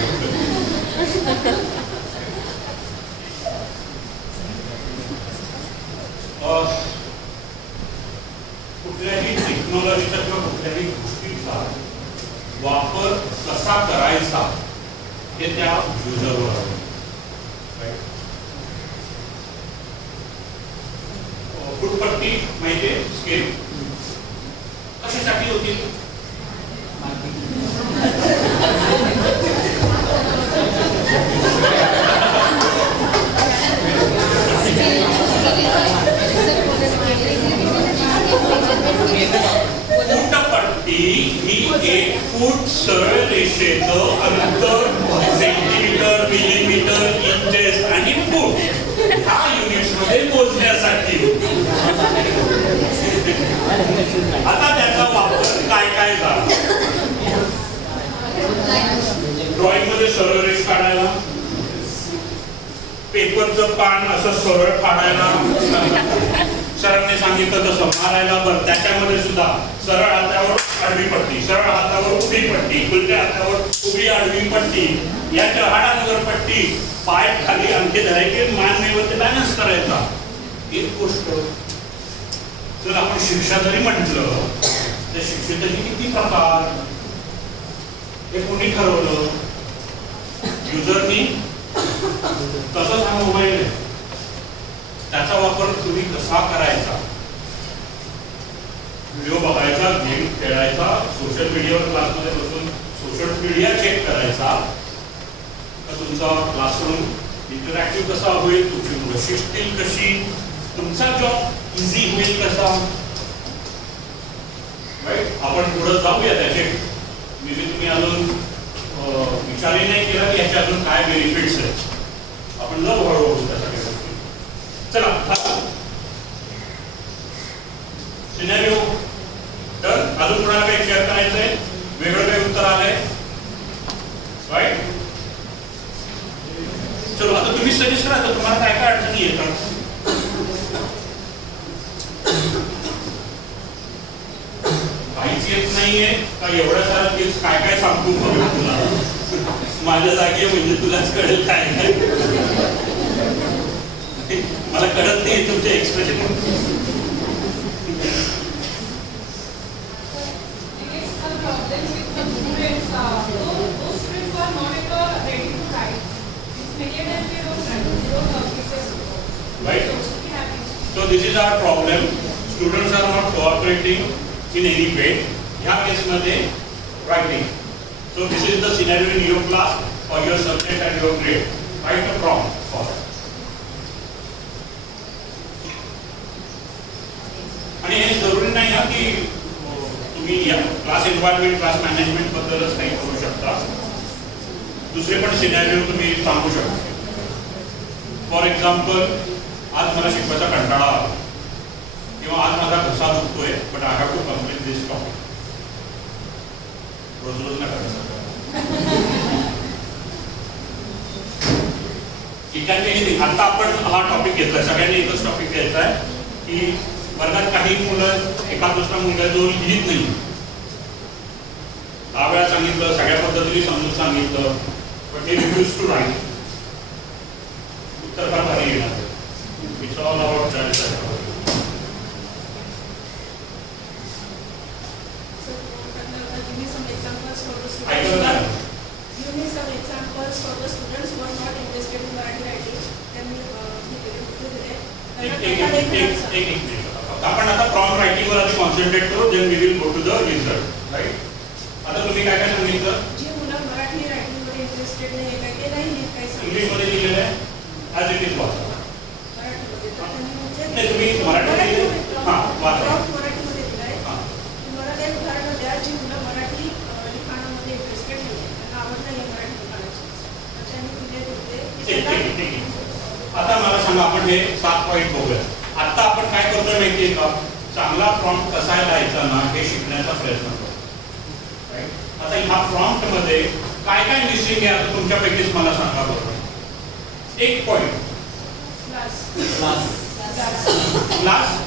कुठल्याही टेक्नॉलॉजीचा किंवा कुठल्याही गोष्टीचा वापर कसा करायचा हे त्या युजरवर आहे. फुटपट्टी माहिती आहे, स्केल कशासाठी होती? फुटपट्टी ही एक फूट सरळ रेषेचं अंतर सेंटीमीटर, मिलीमीटर, इंचेस आणि फूट ह्या युनिट्स मध्ये मोजण्यासाठी. आता त्याचा वापर काय काय झाला? ड्रॉइंग मध्ये सरळ रेष काढायला, पेपरचं पान असं सरळ फाडायला, सरांनी सांगितलं तसं मारायला. बरं त्याच्यामध्ये सुद्धा सरळ हातावर आडवी पट्टी, सरळ हातावर उभी पट्टी, उलट्या हातावर उभी आडवी पट्टी, याच्या हाडांवर पट्टी, पाय खाली अंगठे धरायचे, मान नैवते बॅलन्स करायचा. एक गोष्ट जर आपण शिक्षा जरी म्हटलं तर शिक्षेतही किती प्रकार, हे कोणी ठरवलं? युजरनी. तसंच हा मोबाईल आहे, त्याचा वापर तुम्ही कसा करायचा? व्हिडिओ बघायचा, गेम खेळायचा, सोशल मीडियावर क्लासमध्ये बसून सोशल मीडिया चेक करायचा, तर तुमचा क्लासरूम इंटरॅक्टिव्ह कसा होईल, तुमची मुलं शिकतील कशी, तुमचा जॉब इझी होईल कसा. राईट, आपण पुढे जाऊया त्याचे. मी तुम्ही अजून विचारही नाही केला की याचे अजून काय बेनिफिट्स आहेत. आपण जाऊ हळूहळू त्यासाठी. चला सिनेरिओ तर अजून कोणाला काही शेअर करायचंय? वेगळं काही उत्तर आलंय? राईट, चलो आता तुम्ही सजेस्ट करा, तर तुम्हाला काय काय अडचणी येतात? काहीच येत नाहीये का? एवढ्या साऱ्या केस काय काय सांगतो बघ तुला, माझ्या जागी म्हणजे तुलाच कळेल काय काय. मला कळत नाही तुमचे expression. Right? So this is our problem. Students are not cooperating in any way. ह्या केसमध्ये writing. So this is the scenario in your class for your subject and your grade. Write a prompt for it. आणि हे जरुरी नाही आहे की तुम्ही या क्लास एन्व्हायरमेंट, क्लास मॅनेजमेंट बद्दलच काही करू शकता. दुसरे पण सिनेरिओ तुम्ही सांगू शकता. फॉर एक्झाम्पल, आज मला शिकवायचा कंटाळा आला किंवा आज माझा घसा दुखतोय, but I have to complete this topic. रोज रोज न करायचं. आता आपण हा टॉपिक घेतलाय, सगळ्यांनी एकच टॉपिक घ्यायचा आहे की वर्गात काही मुलं, एका दुसरा मुलगा जो लिहित नाही, 10 वेळा सांगितलं, सगळ्या पद्धतीने समजून सांगितलं, पण हे रिफ्यूज टू राईट. उत्तर फार भारी येणार. It's all about choice. आपण आता प्रॉम्प्ट रायटिंग वर आधी कॉन्सन्ट्रेट करू, then we will go to the result. Right, आता तुम्ही काय काय सांगितलं? जी मुलं मराठी रायटिंग मध्ये इंटरेस्टेड नाही आहे ते नाही लिहित, काही इंग्लिश मध्ये लिहिलेलं आहे ॲज इट इज वाचा. मराठीमध्ये नाही तुम्ही मराठी हां वाचा. मराठीमध्ये दिलाय. तुम्हाला काही उदाहरणं द्या जी मुलं मराठी लिखाणामध्ये इंटरेस्टेड नाही आहे, त्यांना आवड नाही आहे मराठी लिखाणाची, तर त्यांनी दिले होते. आता मला सांगा, आपण हे 7 पॉईंट बघूया. आता आपण काय करतोय माहितीये का, चांगला प्रॉम्प्ट कसा लिहायचा ना हे शिकण्याचा प्रयत्न करतो. आता ह्या प्रॉम्प्ट मध्ये काय काय मिसिंग आहे आता तुमच्यापैकीच मला सांगा बरोबर. 1 पॉइंट क्लास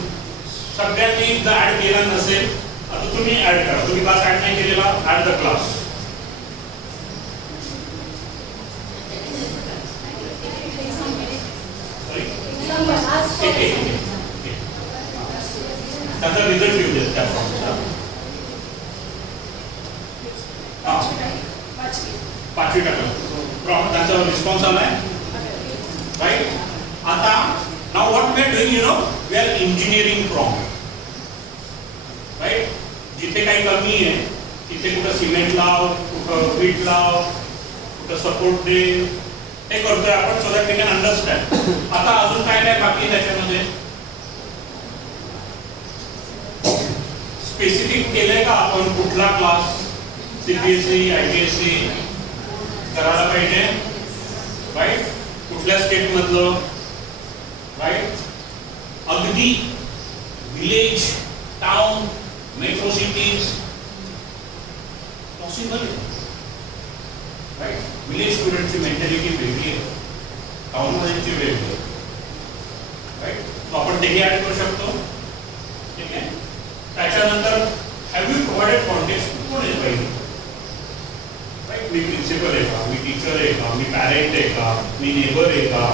सगळ्यांनी जर ऍड केला नसेल, आता तुम्ही ऍड करा. तुम्ही क्लास ऍड नाही केलेला, ऍड द क्लास. त्याचा रिझल्ट येऊ देत त्या प्रॉम्प्टचा. 5वी टाकलं प्रॉम्प्ट, त्यांचा रिस्पॉन्स आलाय राईट. आता now what we are doing, you know, we are engineering prompt right. जिथे काही कमी आहे तिथे कुठं सिमेंट लाव, कुठं वीट लाव, कुठं सपोर्ट दे, हे करतोय आपण so that we can understand. आता अजून काय काय बाकी त्याच्यामध्ये स्पेसिफिक केलंय का आपण कुठला क्लास, सीबीएसई आयसीएसई करायला पाहिजे राईट, कुठल्या स्टेट मधलं राईट. अगदी village, town, metro cities possible right. Village स्टुडंटची मेंटॅलिटी वेगळी आहे, टाउन मध्येची वेगळी आहे राईट. तो आपण तेही ऍड करू शकतो. ठीक आहे. त्याच्यानंतर हॅव यू प्रोव्हाइडेड कॉन्टेक्स्ट, कोण आहे पाहिजे राईट. मी प्रिन्सिपल आहे का, मी टीचर आहे का, मी पॅरेंट आहे का, मी नेबर आहे का.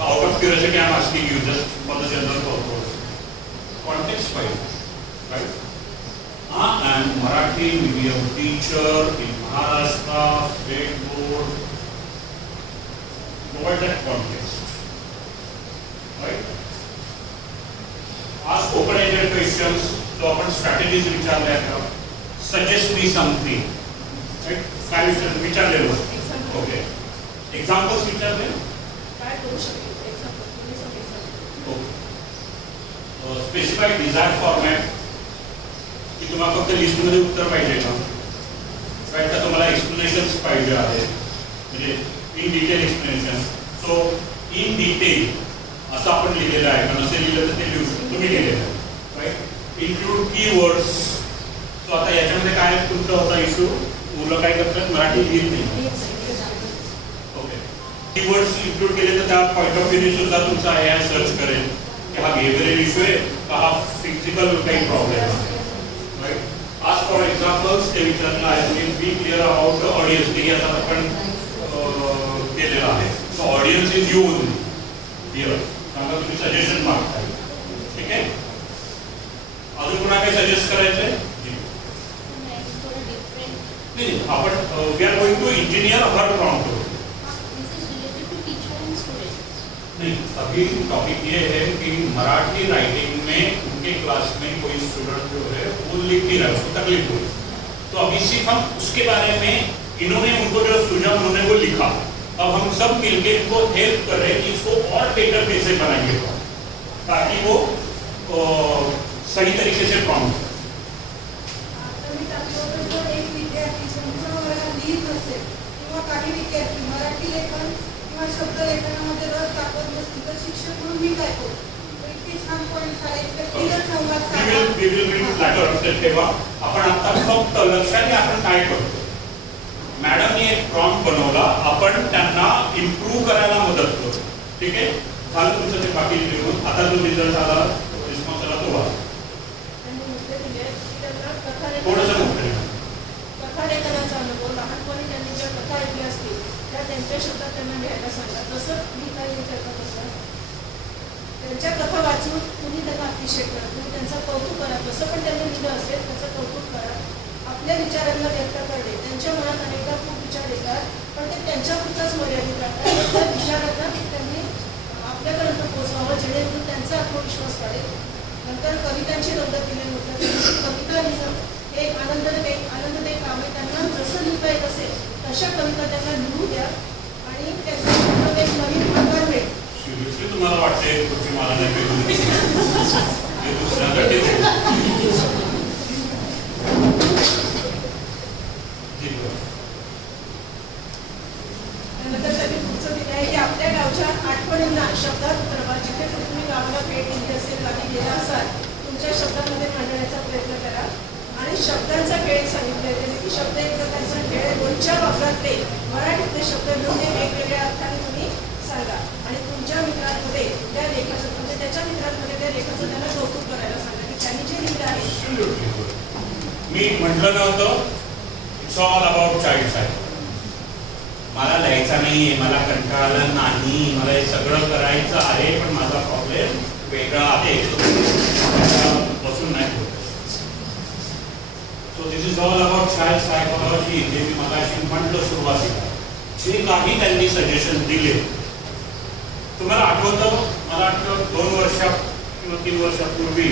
Out of curiosity I am asking you just for the general purpose. Context पाहिजे right. I am Marathi medium teacher in Maharashtra state board. Provide that context, right? Ask open-ended questions. So आपण strategies विचारल्या का? Suggest me something, right? काय विचारलेलं? Okay. Examples विचारले? काय करू शकतो? Example तुम्ही सांगा. Okay. Specify desired format. की तुम्हाला फक्त लिस्टमध्ये उत्तर पाहिजे का राईट, का तुम्हाला एक्सप्लेनेशन्स पाहिजे आहे, म्हणजे in detail explanation. So in detail असं आपण लिहिलेलं आहे का, नसेल लिहिलं तर ते लिहू शकतो, तुम्ही लिहिलेलं आहे राईट. Include keywords. सो आता याच्यामध्ये काय तुमचा होता इश्यू, मुलं काय करतात मराठी लिहित नाही. ओके. कीवर्ड्स इन्क्लूड केले तर त्या पॉईंट ऑफ व्ह्यू सुद्धा तुमचा AI सर्च करेल की हा बिहेवियरल इश्यू आहे का, हा फिजिकल काही प्रॉब्लेम आहे. Right? Ask for examples. ते विचारलं आहे. Will be clear about the audience. ते आता आपण केलेलं आहे. So audience is you only. Here. सांगा तुम्ही सजेशन मागताय. ठीक आहे. अजून कोणा काही सजेस्ट करायचंय? नाही, आपण we are going to engineer her prompt. This is related to teacher and student. नहीं, अभी टॉपिक ये है कि मराठी राइटिंग में उनके क्लास में कोई स्टूडेंट जो है वो लिख नहीं रहा, उसको तकलीफ हुई. तो अभी सिर्फ हम उसके बारे में, इन्होंने उनको जो सुझाव उन्होंने वो लिखा, अब हम सब मिलके इनको हेल्प कर रहे हैं कि इसको और बेटर कैसे बनाएंगे ताकि वो सही तरीके से प्रॉम्प्ट. एक विद्यार्थी संपूर्ण वर्गात लिहित नसेल किंवा काही विद्यार्थी मराठी लेखन किंवा शब्द लेखनामध्ये रस दाखवत नसतील तर शिक्षक म्हणून मी काय करू? इतके छान पॉईंट आले, इतके क्लिअर संवाद साधा. ठेवा. आपण आता फक्त लक्षात घ्या आपण काय करतो. मॅडमने एक प्रॉम्प्ट बनवला, आपण त्यांना इम्प्रूव्ह करायला मदत करतो. ठीक आहे. झालं तुमचं ते बाकी लिहून. आता जो रिझल्ट आला, रिस्पॉन्स आला तो वाच. थोडंसं मोठं कथा लेखनाचा अनुभव, लहानपणी त्यांनी ज्या कथा ऐकल्या असतील त्या त्यांच्या शब्दात त्यांना लिहायला सांगा. जसं लिहिता येईल करता तसं त्यांच्या कथा वाचून तुम्ही त्यांना अतिशय करा, तुम्ही त्यांचं कौतुक करा. जसं पण त्यांनी लिहिलं असेल त्याचं कौतुक करा. आपल्या विचारांना व्यक्त करणे. त्यांच्या मनात अनेकदा खूप विचार येतात पण ते त्यांच्यापुरताच मर्यादित राहतात. त्या विचारांना त्यांनी आपल्यापर्यंत पोहोचवावं जेणेकरून त्यांचा आत्मविश्वास वाढेल. नंतर कवितांची रंगत दिलेली होतं. कविता लिहिणं हे एक आनंददायक काम आहे. त्यांना जसं लिहिता येत असेल तशा कविता त्यांना लिहू द्या आणि त्यांच्या एक नवीन आकार मिळेल. तुम्हाला वाटते मला नाही त्यानंतर त्यांनी पुढचं दिलं आहे की आपल्या गावच्या आठवणी ज्ञान शब्दात उतरवा. जिथे तुम्ही गावाला भेट दिली असेल, गावी गेला असाल, तुमच्या शब्दांमध्ये मांडण्याचा प्रयत्न करा. आणि शब्दांचा खेळ सांगितलेले की शब्द एकमेकांचा खेळ, रोजच्या वापरातले मराठीतले शब्द घेऊन वेगवेगळ्या अर्थाने तुम्ही सांगा. आणि तुमच्या मित्रांमध्ये त्या लेखाचं म्हणजे त्याच्या मित्रांमध्ये त्या लेखाचं त्यांना कौतुक करायला सांगा की त्यांनी जे लिहिलं आहे. मी म्हटलं नव्हतं it's all about child cycle. मला लिहायचा नाहीये, मला कंटाळा नाही, मला हे सगळं करायचं आहे, पण माझा प्रॉब्लेम वेगळा आहे, बसून नाही होत. So this is all about child psychology. जे मी मगाशी म्हटलं सुरुवातीला, जे काही त्यांनी सजेशन दिले, तुम्हाला आठवतं, मला आठवतं 2 वर्षा किंवा 3 वर्षापूर्वी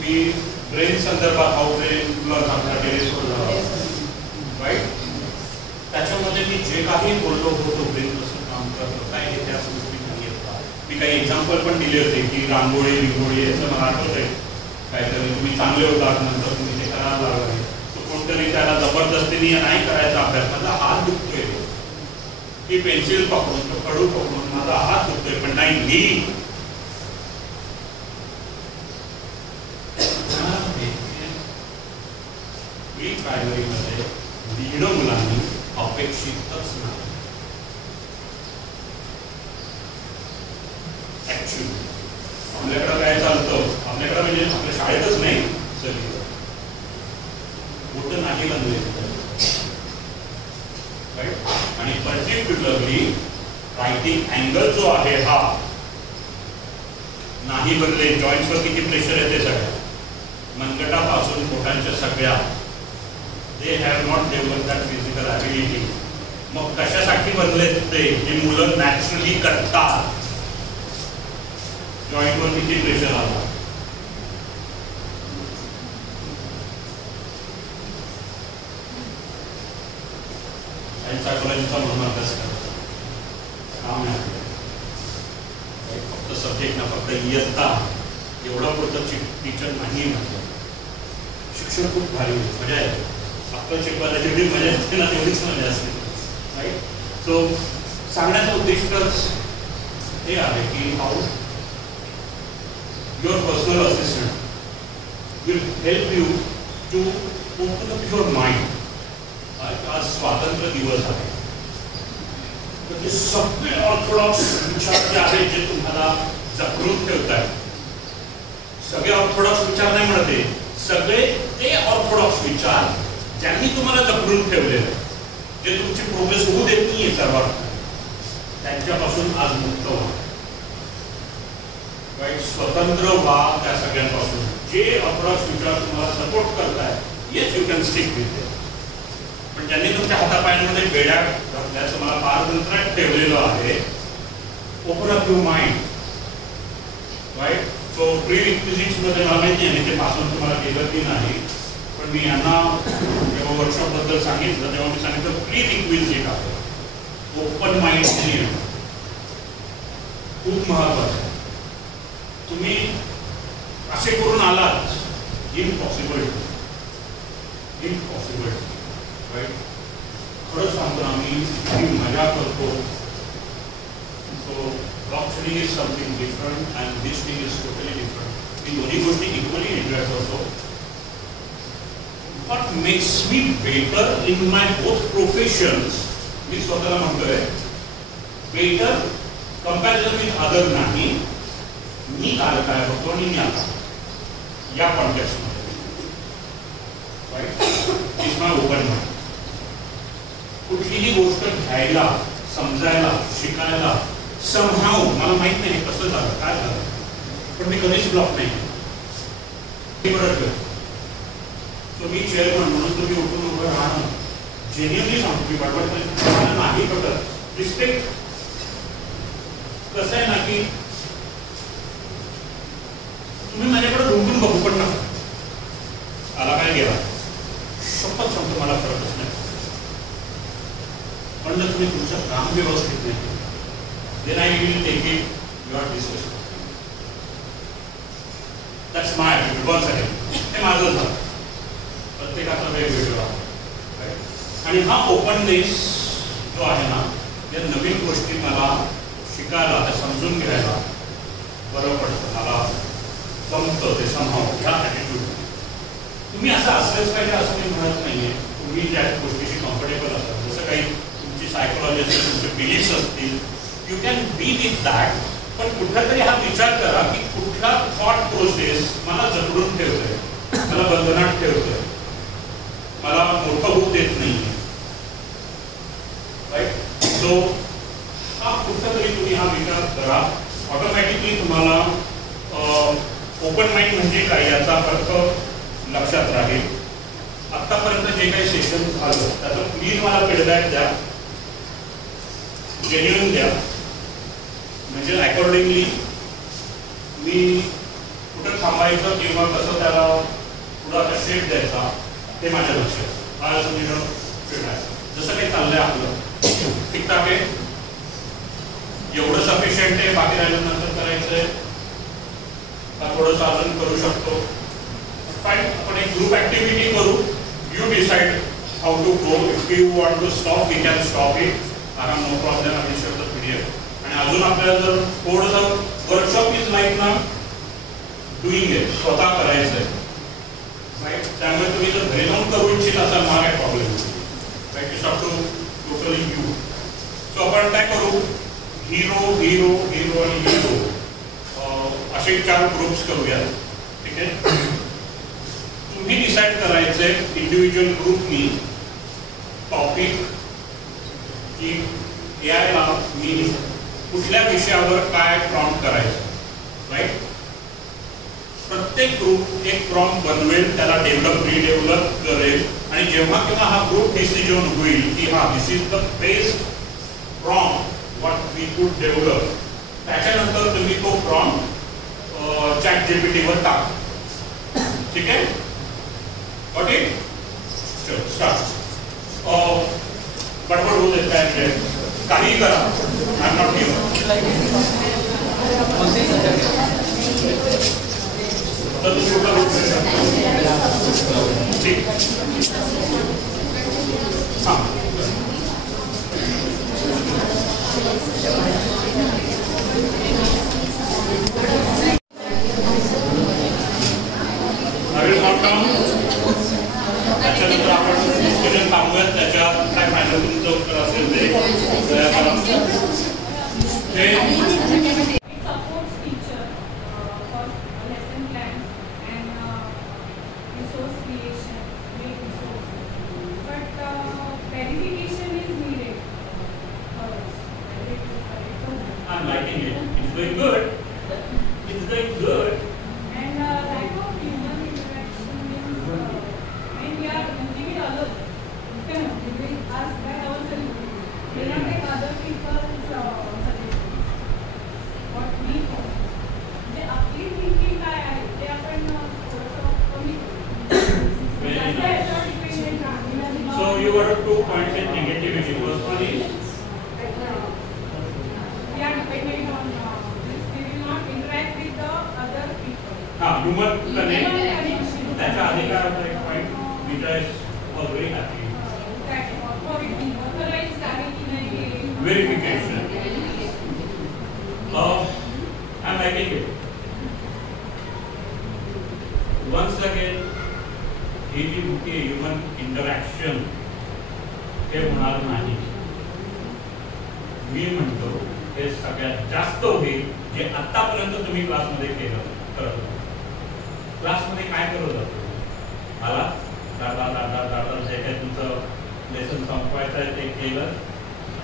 मी ब्रेन संदर्भात हाऊ ब्रेन प्लस आपला टेलिस्कोप राईट, त्याच्यामध्ये मी जे काही बोललो होतो ब्रेन कसं काम करतं काय हे त्या गोष्टी नाही येतात. मी काही एक्झाम्पल पण दिले होते की रांगोळी याचं मला आठवत आहे. काहीतरी तुम्ही चांगले होतात, नंतर तुम्ही ते करायला लागले, तो कोणतरी त्याला जबरदस्तीने नाही करायचा अभ्यास. माझा हात दुखतोय, ती पेन्सिल पकडून तो कडू पकडून माझा हात दुखतोय, पण नाही मी प्रायमरीमध्ये लिहिणं मुलांनी अपेक्षितच नाही. ऍक्च्युली आपल्याकडं काय चालतं, आपल्याकडं म्हणजे आपल्या शाळेतच नाही सगळी मोठं नाही बनले. आणि पर्टिक्युलरली रायटिंग अँगल जो आहे हा नाही बनले. जॉईंट्सवर किती प्रेशर येते सगळ्या, मनगटापासून पोटांच्या सगळ्या, they have not develop that physical ability. मग कशासाठी बनले ते, जे मुलं नॅचरली करतात. जॉईंटवर किती प्रेशर आला, सायकोलॉजीचा म्हणून अभ्यास करतो काम आहे. फक्त सब्जेक्ट ना, फक्त इयत्ता एवढं पुरतं टीचर नाही म्हटलं. शिक्षण खूप भारी मजा येते. फक्त शिकवायला जेवढी मजा येते ना तेवढीच मजा असते. राईट. सो सांगण्याचा उद्दिष्टच हे आहे की how your personal assistant will help you to open up your mind. आज स्वातंत्र्य दिवस आहे, तर ते सगळे ऑर्थोडॉक्स विचार जे आहेत जे तुम्हाला जखडून ठेवतात, सगळे ऑर्थोडॉक्स विचार नाही म्हणते, सगळे ते ऑर्थोडॉक्स विचार ज्यांनी तुम्हाला जखडून ठेवलेले, जे तुमची प्रोग्रेस होऊ देत नाहीये सर्वात, त्यांच्यापासून आज मुक्त व्हा. राईट. स्वतंत्र व्हा त्या सगळ्यांपासून. जे ऑर्थोडॉक्स विचार तुम्हाला सपोर्ट करताय, yes you can stick with it. पण ज्यांनी तुमच्या हातापायांमध्ये बेड्या घातल्याचं मला पारतंत्र्यात ठेवलेलं आहे, open up your mind. Right. So प्री रिक्विजिट्समध्ये मला माहिती आहे ते पासून तुम्हाला केलं की नाही, पण मी यांना जेव्हा वर्कशॉपबद्दल सांगितलं तेव्हा मी सांगितलं प्री रिक्विजिट आहे ओपन माइंड क्रिएट, खूप महत्वाचं आहे. तुम्ही असे करून आलात, इम्पॉसिबल. राईट. खरंच सांगतो आम्ही इतकी मजा करतो. So block study is something different and this thing is totally different. मी दोन्ही गोष्टी इक्वली एन्जॉय करतो. What makes me better in my both professions, मी स्वतःला म्हणतोय बेटर कंपॅरिझन विथ अदर नाही, मी काय होतो आणि मी आता या कॉन्टेक्स्टमध्ये. Right. Is my open mind. कुठलीही गोष्ट घ्यायला, समजायला, शिकायला समहाव मला माहित नाही कसं झालं काय झालं, पण मी कधीच ब्लॉक नाही. तो मी चेअरमन म्हणून तुम्ही उठून उभं राहणं जेन्युअनली सांगतो. मी बडबड नाही पटत. रिस्पेक्ट कसं आहे ना की तुम्ही माझ्याकडे डोंबून बघू पण नका आला काय गेला, शपथ सांगतो मला फरकच नाही. पण जर तुम्ही तुमचं काम व्यवस्थित नाही केलं, then I will take it your discussion. That's my attitude. Once again, हे माझं झालं. प्रत्येकाचा वेगवेगळा आणि हा ओपननेस जो आहे ना, या नवीन गोष्टी मला शिकायला, ते समजून घ्यायला बरं पडतं, मला जमतं ते समहाव, ह्या ॲटिट्यूड. तुम्ही असं असलंच पाहिजे असं मी म्हणत नाहीये. तुम्ही ज्या गोष्टीशी कम्फर्टेबल असाल, जसं काही तुमची सायकोलॉजी असेल, तुमचे बिलीफ्स असतील, you can be with that. पण कुठलातरी हा विचार करा की कुठला थॉट प्रोसेस मला जकडून ठेवतोय, मला बंधनात ठेवतोय, मला मोठं होऊ देत नाही. राईट. सो हा कुठलातरी तुम्ही हा विचार करा. ऑटोमॅटिकली तुम्हाला ओपन माइंड म्हणजे काय याचा अर्थ लक्षात राहील. आत्तापर्यंत जे काही सेशन झालं त्याचं प्लीज मला फीडबॅक द्या, जेन्युइन द्या. म्हणजे अकॉर्डिंगली मी कुठं थांबायचं किंवा कसं त्याला पुढं आता शेप द्यायचा ते माझ्या लक्षात. हा फीडबॅक जसं काही चाललंय आपलं ठीकठाक आहे, एवढं सफिशियंट आहे, बाकी राहिल्यानंतर करायचंय का थोडंसं अजून करू शकतो. फाईन, आपण एक ग्रुप ऍक्टिव्हिटी करू. You decide how to go. If you want to stop we can stop it. I have no problem. I will share the PDF. आणि अजून आपल्याला जर थोडंसं वर्कशॉप इज लाईक ना डुईंग इट, स्वतः करायचंय. राईट. त्यामुळे तुम्ही जर घरी जाऊन करू इच्छित असाल मला काय प्रॉब्लेम नाही. Right. It's up to totally you. So आपण काय करू, हिरो हिरो हिरो आणि हिरो असे 4 ग्रुप्स करूया. ठीक आहे. तुम्ही डिसाइड करायचंय इंडिव्हिज्युअल ग्रुपनी टॉपिक की यायला मी कुठल्या विषयावर काय प्रॉम्प्ट करायचं. राईट. प्रत्येक ग्रुप एक प्रॉम्प्ट बनवेल, त्याला रिडेव्हलप करेल आणि जेव्हा केव्हा हा ग्रुप डिसिजन होईल की हा this is the best prompt what we could develop, त्याच्यानंतर तुम्ही तो प्रॉम्प्ट ChatGPT वर टाक. ठीक आहे. Got it. चलो स्टार्ट. बडबड होऊ देत काय, काहीही करा. I am not here. तर तुम्ही कुठला ग्रुप ठीक. हां त्याच्यानंतर आपण डिस्कशन थांबूयात. त्याच्यात काय फायनल तुमचं उत्तर असेल ते I'm liking it. It's going good. It's going good. And lack of human interaction means when we are using it alone, we can ask by ourselves. We not take other people's suggestions. What we want. जे आपली थिंकिंग काय आहे ते आपण थोडंसं कमी करू. So you were 2 points in negativity. First one is depending on we will not interact with the other people. human connect. त्याच्या आधी काय होतं एक point which I was very happy. Verification. I'm liking it. Once again, ही जी होती ह्युमन इंटरॅक्शन हे होणार नाही. मी म्हणतो हे सगळ्यात जास्त होईल जे आतापर्यंत तुम्ही क्लासमध्ये करत. क्लासमध्ये काय करत होतो, मला दादा जे काही तुमचं लेसन संपवायचं आहे ते केलं.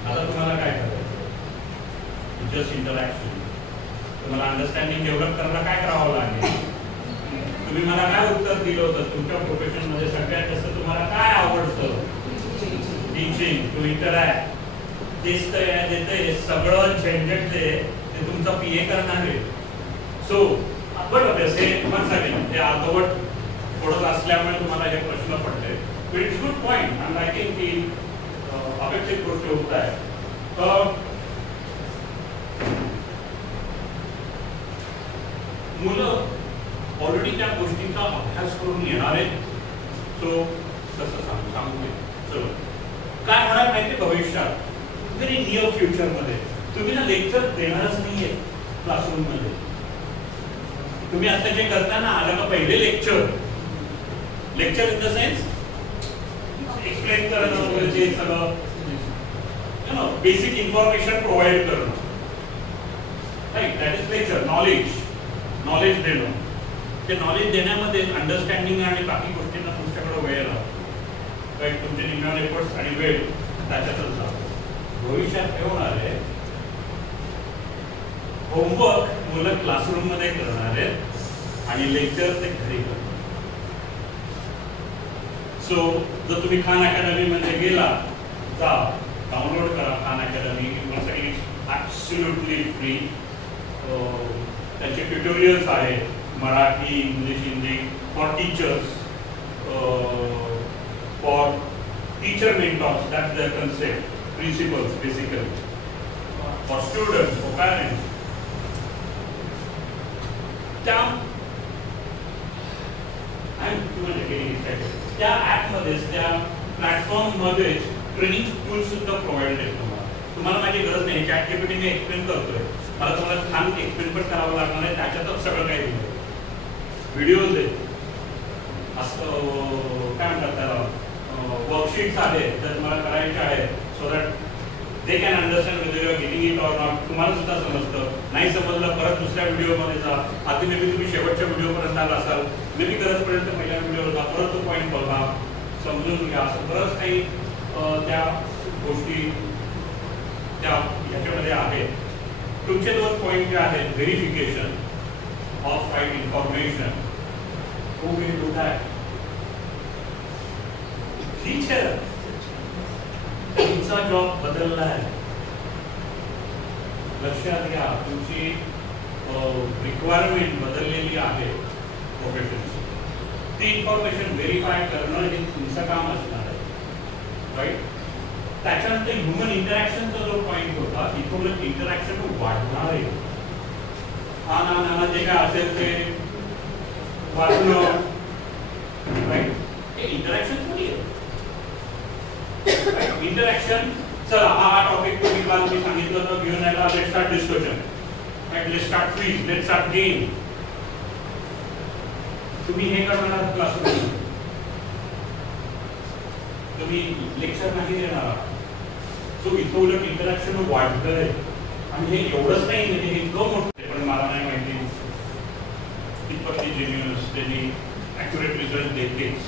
आता तुम्हाला काय करायचं, जस्ट इंटरॅक्शन. तुम्हाला अंडरस्टँडिंग डेव्हलप करायला काय करावं लागेल. तुम्ही मला काय उत्तर दिलं होतं, तुमच्या प्रोफेशनमध्ये सगळ्यात जास्त तुम्हाला काय आवडतं, टीचिंग टू इंटरॅक्ट. तेच तर देते सगळं झंझट ते तुमचा PA करणार आहे. सो बरोबर हे वन्स अगेन ते अर्धवट थोडंसं असल्यामुळे तुम्हाला हे प्रश्न पडले. But it's good point. I liking की अपेक्षित गोष्टी होत आहे. मुलं ऑलरेडी त्या गोष्टींचा अभ्यास करून येणार आहेत. सो तसं सांगू चलो काय होणार माहिती भविष्यात, व्हेरी नियर फ्युचरमध्ये तुम्ही ना लेक्चर देणारच नाहीये क्लासरूम मध्ये. तुम्ही आता जे करता ना, आलं का पहिले lecture in the sense explain करणं वगैरे, ते सगळं बेसिक इन्फॉर्मेशन प्रोव्हाइड करणं, right? That is lecture. Knowledge देणं. ते नॉलेज देण्यामध्ये अंडरस्टँडिंग आणि बाकी गोष्टींना तुमच्याकडे वेळ राहतो, राईट? तुमचे निम्म्यावर एफर्ट्स आणि वेळ त्याच्यातच जातो. भविष्यात हे होणार आहे, होमवर्क मुलं क्लासरूम मध्ये करणार आहेत आणि लेक्चर ते घरी करणार. सो जर तुम्ही खान अकॅडमी मध्ये गेला, जा डाउनलोड करा खान अकॅडमी. सगळी ॲब्सोल्युटली फ्री. त्यांचे ट्युटोरियल्स आहेत, Marathi, English, Hindi, for teachers, for teacher mentors, that's the concept, principles basically, for students, for parents. त्या ॲपमध्येच, त्या प्लॅटफॉर्ममध्येच ट्रेनिंग टूल्स सुद्धा प्रोव्हाइड आहेत तुम्हाला. माझी गरज नाही, चॅट जीपीटी मी एक्सप्लेन करतोय, मला तुम्हाला छान एक्सप्लेन पण करावं लागणार आहे. त्याच्यातच सगळं काही दिलं. व्हिडिओज आहेत, असं काय म्हणतात त्याला, वर्कशीट्स आहेत जर तुम्हाला करायचे आहेत, so that they can understand whether you are getting it or not. तुम्हाला सुद्धा समजतं. नाही समजलं परत दुसऱ्या व्हिडिओमध्ये जा. आधी मे बी तुम्ही शेवटच्या व्हिडिओपर्यंत आला असाल, मे बी गरज पडेल तर पहिल्या व्हिडिओवर जा, परत तो पॉईंट बघा, समजून घ्या. असं बरंच काही त्या गोष्टी त्या ह्याच्यामध्ये आहेत. तुमचे 2 पॉईंट जे आहेत, verification of right information, who will do that? Teacher. तुमचा जॉब बदलला आहे, लक्षात घ्या. तुमची रिक्वायरमेंट बदललेली आहे प्रोफेशनची. ती इन्फॉर्मेशन व्हेरीफाय करणं हे तुमचं काम असणार आहे, राईट? त्याच्यानंतर ह्युमन इंटरॅक्शनचा जो पॉईंट होता, इथं इंटरॅक्शन वाढणार आहे. हा जे काय असेल ते वाचणं, राईट? हे इंटरॅक्शन थोडी आहे. इंटरॅक्शन, चला हा टॉपिक तुम्ही काल मी सांगितलं तर घेऊन यायला, let start discussion, right? Let start quiz, let start game. तुम्ही हे करणार क्लासरूम, तुम्ही लेक्चर नाही देणार. सो इथं उलट इंटरॅक्शन वाढतंय. आणि हे एवढंच नाही, म्हणजे हे इतकं मोठं, पण मला नाही माहिती कितपत जेन्युअस त्यांनी ॲक्युरेट रिझल्ट देतेच.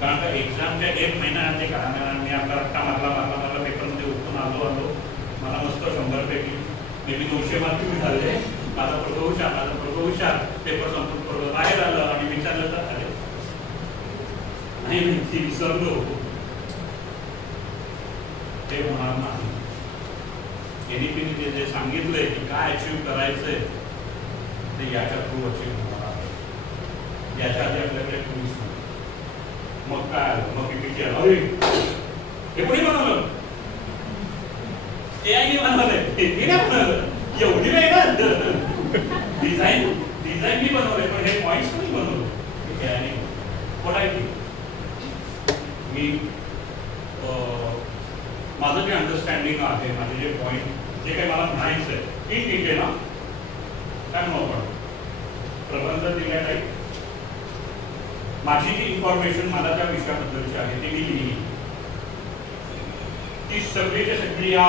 कारण का एक्झामच्या 1 महिना आधी कारण मी आपला रट्टा मारला पेपरमध्ये उठून आलो. मला मस्त 100 पैकी मे बी 200 मार्क मिळाले. माझा प्रभू हुशार पेपर संपून पडलं, बाहेर आलं आणि विचारलं तर आले नाही, मी विसरलो. ते होणार नाही. एनईपीने जे सांगितलंय की काय अचीव्ह करायचंय ते याच्या थ्रू अचीव्ह होणार आहे. याच्या आधी आपल्याकडे टूल्स नाही. मग काय आलं, मग पीपीटी आलं. अरे हे कोणी बनवलं? एआयने बनवलंय. हे नाही बनवलं, एवढी वेळ ना डिझाईन मी बनवलंय, पण हे पॉईंट्स कोणी बनवलं? एआयने. व्हॉट आय थिंक, मी माझं जे अंडरस्टँडिंग आहे, माझे जे पॉईंट, जे काही मला म्हणायचं आहे, ठीक आहे ना? काय म्हणू आपण, प्रबंध दिल्या टाईप माझी जी इन्फॉर्मेशन मला त्या विषयाबद्दलची आहे ती मी लिहिली. ती सगळी या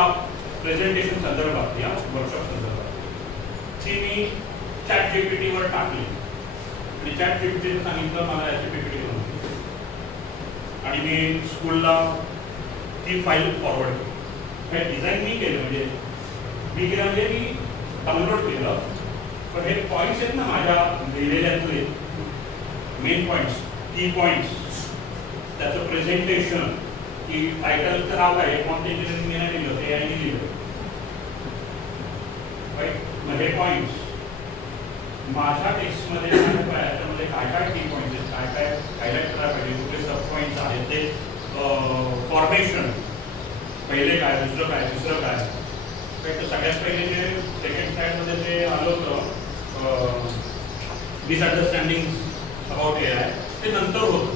प्रेझेंटेशन संदर्भात, या वर्कशॉप संदर्भात ती मी चॅट जीपीटीवर टाकली. आणि चॅट जीपीटीने सांगितलं मला याची पीपीटी बनवली, आणि मी स्कूलला ती फाईल फॉरवर्ड केली. हे डिझाईन मी केलं, म्हणजे मी डाउनलोड केलं, पण हे पॉईंट्स आहेत ना माझ्या लिहिलेल्यातले मेन पॉईंट्स, की पॉईंट्स, त्याचं प्रेझेंटेशन, की टायटलचं नाव काय, प्रॉम्प्ट इंजिनिअरिंग नाही लिहिलं, ते आयने लिहिलं, राईट? मग हे पॉईंट्स माझ्या टेक्स्टमध्ये याच्यामध्ये काय काय की पॉईंट्स आहेत, काय काय हायलाईट करायला पाहिजे, कुठे सब पॉईंट्स आहेत, ते फॉर्मेशन, पहिले काय, दुसरं काय, तिसरं काय. तर सगळ्यात पहिले जे सेकंड साईडमध्ये जे आलं होतं मिसअंडरस्टँडिंग अबाउट एआय, ते नंतर होतं.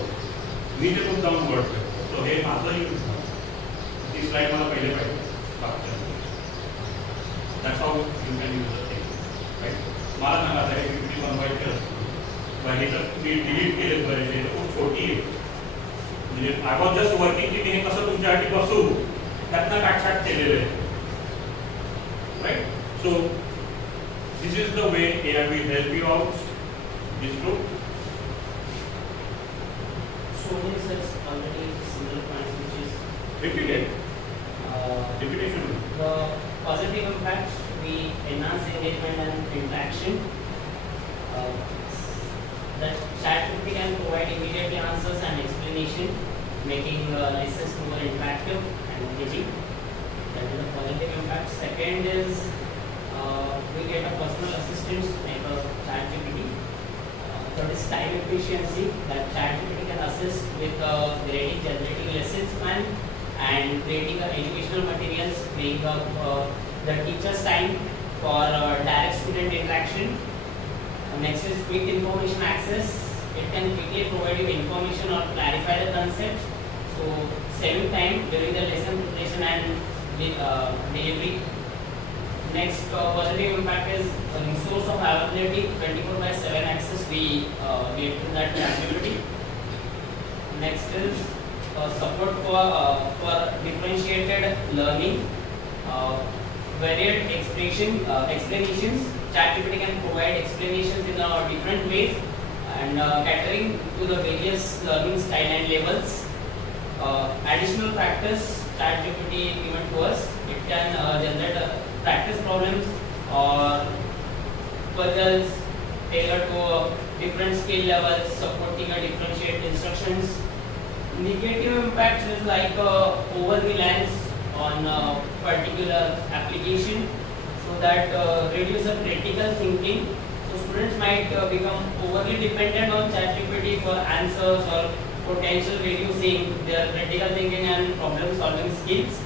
मी ते खूप जाऊन वर्ड करतो. सो हे माझंही ती स्लाईड मला पहिले पाहिजे. That's how you can use the thing, right? मला सांगा आता हे PPT बनवायचे असतो हे तर तुम्ही डिलीट केलेच पाहिजे, खूप छोटी आहे. म्हणजे आय वॉज जस्ट वर्किंग की मी हे कसं तुमच्यासाठी बसू त्यातनं काटछाट केलेलं आहे, right? So this is the way AI will help you out. This group. So many such already similar points which is Repeated. Repetition. the positive impacts. We enhance engagement and interaction. That ChatGPT can provide immediate answers and explanation, making lessons more interactive and engaging. That is the positive impact. Second is we get a personal assistant like a ChatGPT. Third is time efficiency. That ChatGPT can assist with grading, generating lessons plan, and creating educational materials, freeing up the teacher's time for direct student interaction. Next is quick information access. It can quickly provide you information or clarify the concepts, so saving time during the lesson preparation and delivery. Next positive impact is a resource of availability, 24/7 access we get to that activity. Next is support for differentiated learning, varied explanations. ChatGPT can provide explanations in different ways and catering to the various learning style and levels. Additional practice ChatGPT given to us. It can generate practice problems or puzzles tailored to different skill levels, supporting a differentiated instructions. Negative impacts is like over reliance on a particular application, so that reduce the critical thinking. So students might become overly dependent on ChatGPT for answers or potential reducing their critical thinking and problem solving skills.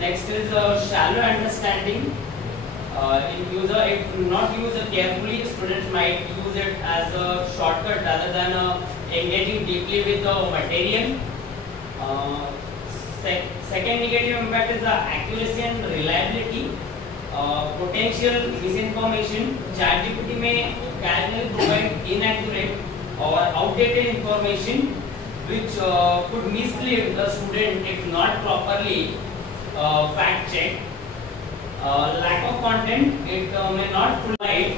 Next is shallow understanding. If not used carefully, students might use it as a shortcut rather than engaging deeply with the material. Second negative impact is the accuracy and reliability. Potential misinformation. ChatGPT may occasionally provide inaccurate or outdated information, which could mislead the student if not properly fact checked. Lack of content, it may not provide.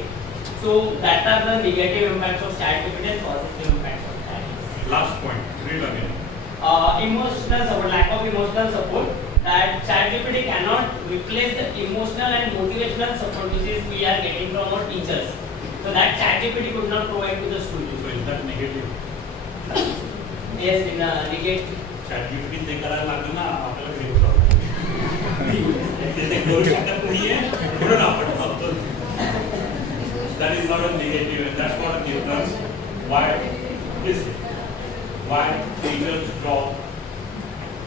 So that are the negative impacts of ChatGPT and positive impacts of ChatGPT. Last point. Read again. Emotional support, lack of emotional support. That ChatGPT cannot replace the emotional and motivational support which is we are getting from our teachers. So that ChatGPT could not provide to the students. So is that negative? Yes, in negative. ChatGPT ते करायला लागलं ना आपल्याला हे होतं. ते करू शकत नाहीये म्हणून आपण फक्त. That is not a negative, and that's what gives us why teachers' job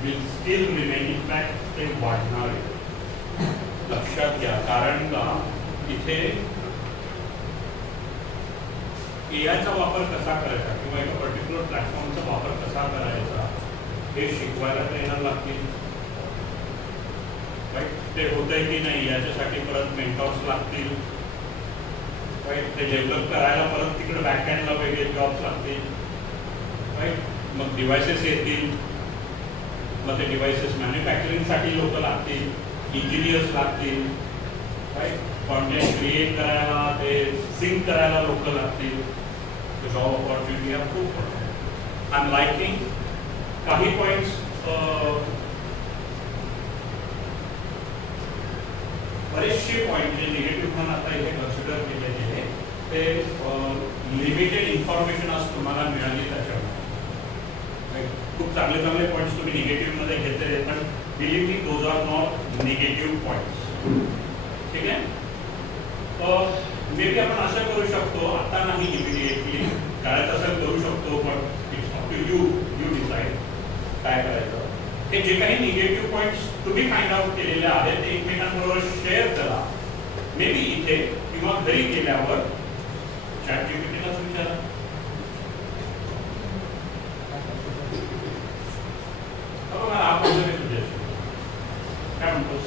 will still remain. In fact, ते वाढणार आहे. लक्षात घ्या, कारण का इथे एआयचा वापर कसा करायचा किंवा एका पर्टिक्युलर प्लॅटफॉर्मचा वापर कसा करायचा हे शिकवायला ट्रेनर लागतील. राईट, ते होतंय की नाही याच्यासाठी परत मेंटॉर्स लागतील. राईट, ते डेव्हलप करायला परत तिकडे बॅकहँडला वेगळे जॉब्स लागतील. राईट, मग डिव्हायसेस येतील, मग ते डिव्हायसेस मॅन्युफॅक्चरिंगसाठी लोक लागतील, इंजिनियर्स लागतील. राईट, कॉन्टेंट क्रिएट करायला, ते सिंक करायला लोक लागतील. जॉब ऑपॉर्च्युनिटी हा खूप आय एम लाइकिंग. काही पॉईंट्स बरेचसे पॉईंट जे निगेटिव्ह म्हणून आता इथे कन्सिडर केले गेले ते लिमिटेड इन्फॉर्मेशन आज तुम्हाला मिळाली त्याच्यावर. खूप चांगले चांगले पॉईंट्स तुम्ही निगेटिव्हमध्ये घेतले, पण believe me those are not negative points. ठीक आहे, मे बी आपण असं करू शकतो, आता नाही इमिडिएटली करायचं असेल करू शकतो, पण it's up to you, you decide काय करायचं. हे जे काही निगेटिव्ह पॉईंट्स तुम्ही फाइंड आउट केलेले आहेत ते एकमेकांबरोबर शेअर करा. मे बी इथे किंवा घरी गेल्यावर ChatGPTलाच विचारा. बघा आपण तुझ्याशी काय म्हणतोस.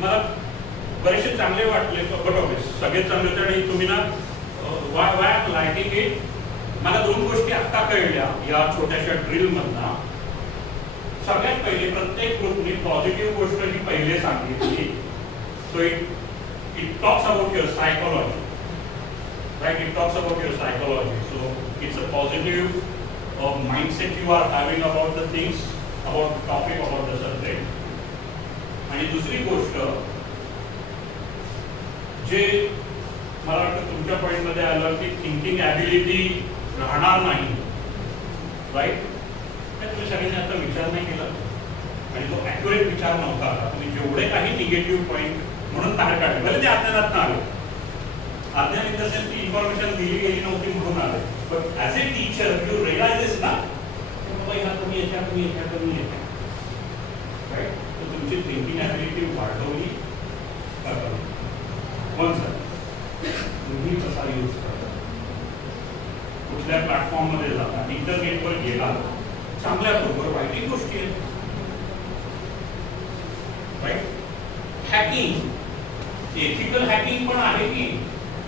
मला बरेचसे चांगले वाटले, बट ऑब्वियस सगळेच चांगले होते. आणि तुम्ही ना वाय लाईकिंग इट. मला 2 गोष्टी आत्ता कळल्या या छोट्याशा ड्रिल मधना. सगळ्यात पहिले प्रत्येक ग्रुपने पॉझिटिव्ह गोष्ट ही पहिले सांगितली. So it talks about your psychology, right? It talks about your psychology. So it's a positive mindset you are having about the things, about topic, about the subject. आणि दुसरी गोष्ट जे मला वाटतं तुमच्या पॉईंटमध्ये आलं की थिंकिंग ॲबिलिटी राहणार नाही, राईट? तुम्ही सगळ्यांनी आता विचार नाही केला आणि तो ॲक्युरेट विचार नव्हता. तुम्ही जेवढे काही निगेटिव्ह पॉईंट म्हणून बाहेर काढले, भले ते अज्ञानात आले, अज्ञान इन द सेन्स ती इन्फॉर्मेशन दिली गेली नव्हती म्हणून आले, पण as a teacher you realises ना बाबा ह्या कमी येत्या, कमी येत्या, कमी येत्या, राईट? तर तुमची थिंकिंग ॲबिलिटी वाढवली का कमी? पण सर तुम्ही कसा यूज करता, कुठल्या प्लॅटफॉर्ममध्ये जाता, इंटरनेटवर गेला, चांगल्या बरोबर वाईट गोष्टी आहेत, राईट? हॅकिंग, एथिकल हॅकिंग पण आहे की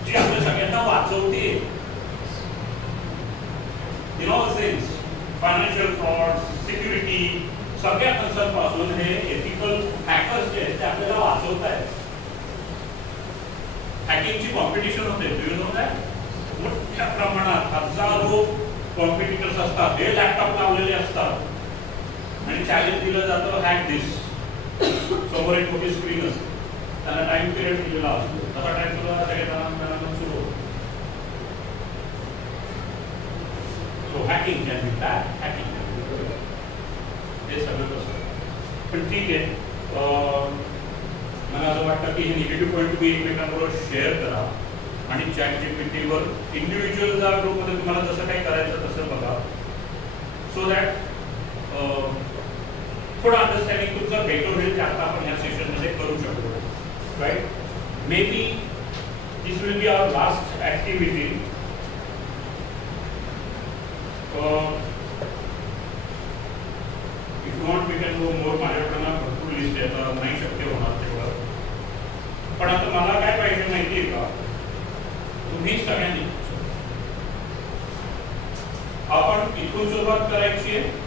जी आपल्या सगळ्यांना वाचवते. In all sense financial fraud, security, सगळ्या कन्सर्न पासून हे एथिकल हॅकर्स जे आहेत ते आपल्याला वाचवत आहेत. हॅकिंगची कॉम्पिटिशन होते, तुम्ही नो दॅट? मोठ्या प्रमाणात हजारो कॉम्पिटिटर्स असतात, हे लॅपटॉप लावलेले असतात आणि चॅलेंज दिलं जातं हॅक दिस. समोर एक मोठी स्क्रीन असते, त्यांना टाइम पिरियड दिलेला असतो, तसा टाइम सुद्धा सगळ्यांना सुरू होतो. So hacking can be bad, hacking हे सगळं कसं. पण ठीक आहे, मला असं वाटतं की हे निगेटिव्ह पॉईंट तुम्ही एकमेकांबरोबर शेअर करा आणि ChatGPTवर इंडिव्हिज्युअलच्या ग्रुपमध्ये तुम्हाला जसं काही करायचं तसं बघा, सो दॅट थोडं अंडरस्टँडिंग तुमचं बेटर होईल. आता आपण या सेशनमध्ये करू शकतो, right? Maybe this will be our last activity. If you want we can go more. माझ्याकडनं भरपूर लिस्ट आहे, आता नाही शक्य होणार तेवढं. पण आता मला काय पाहिजे माहिती आहे का, तुम्ही सगळ्यांनी आपण इथून सुरुवात करायची आहे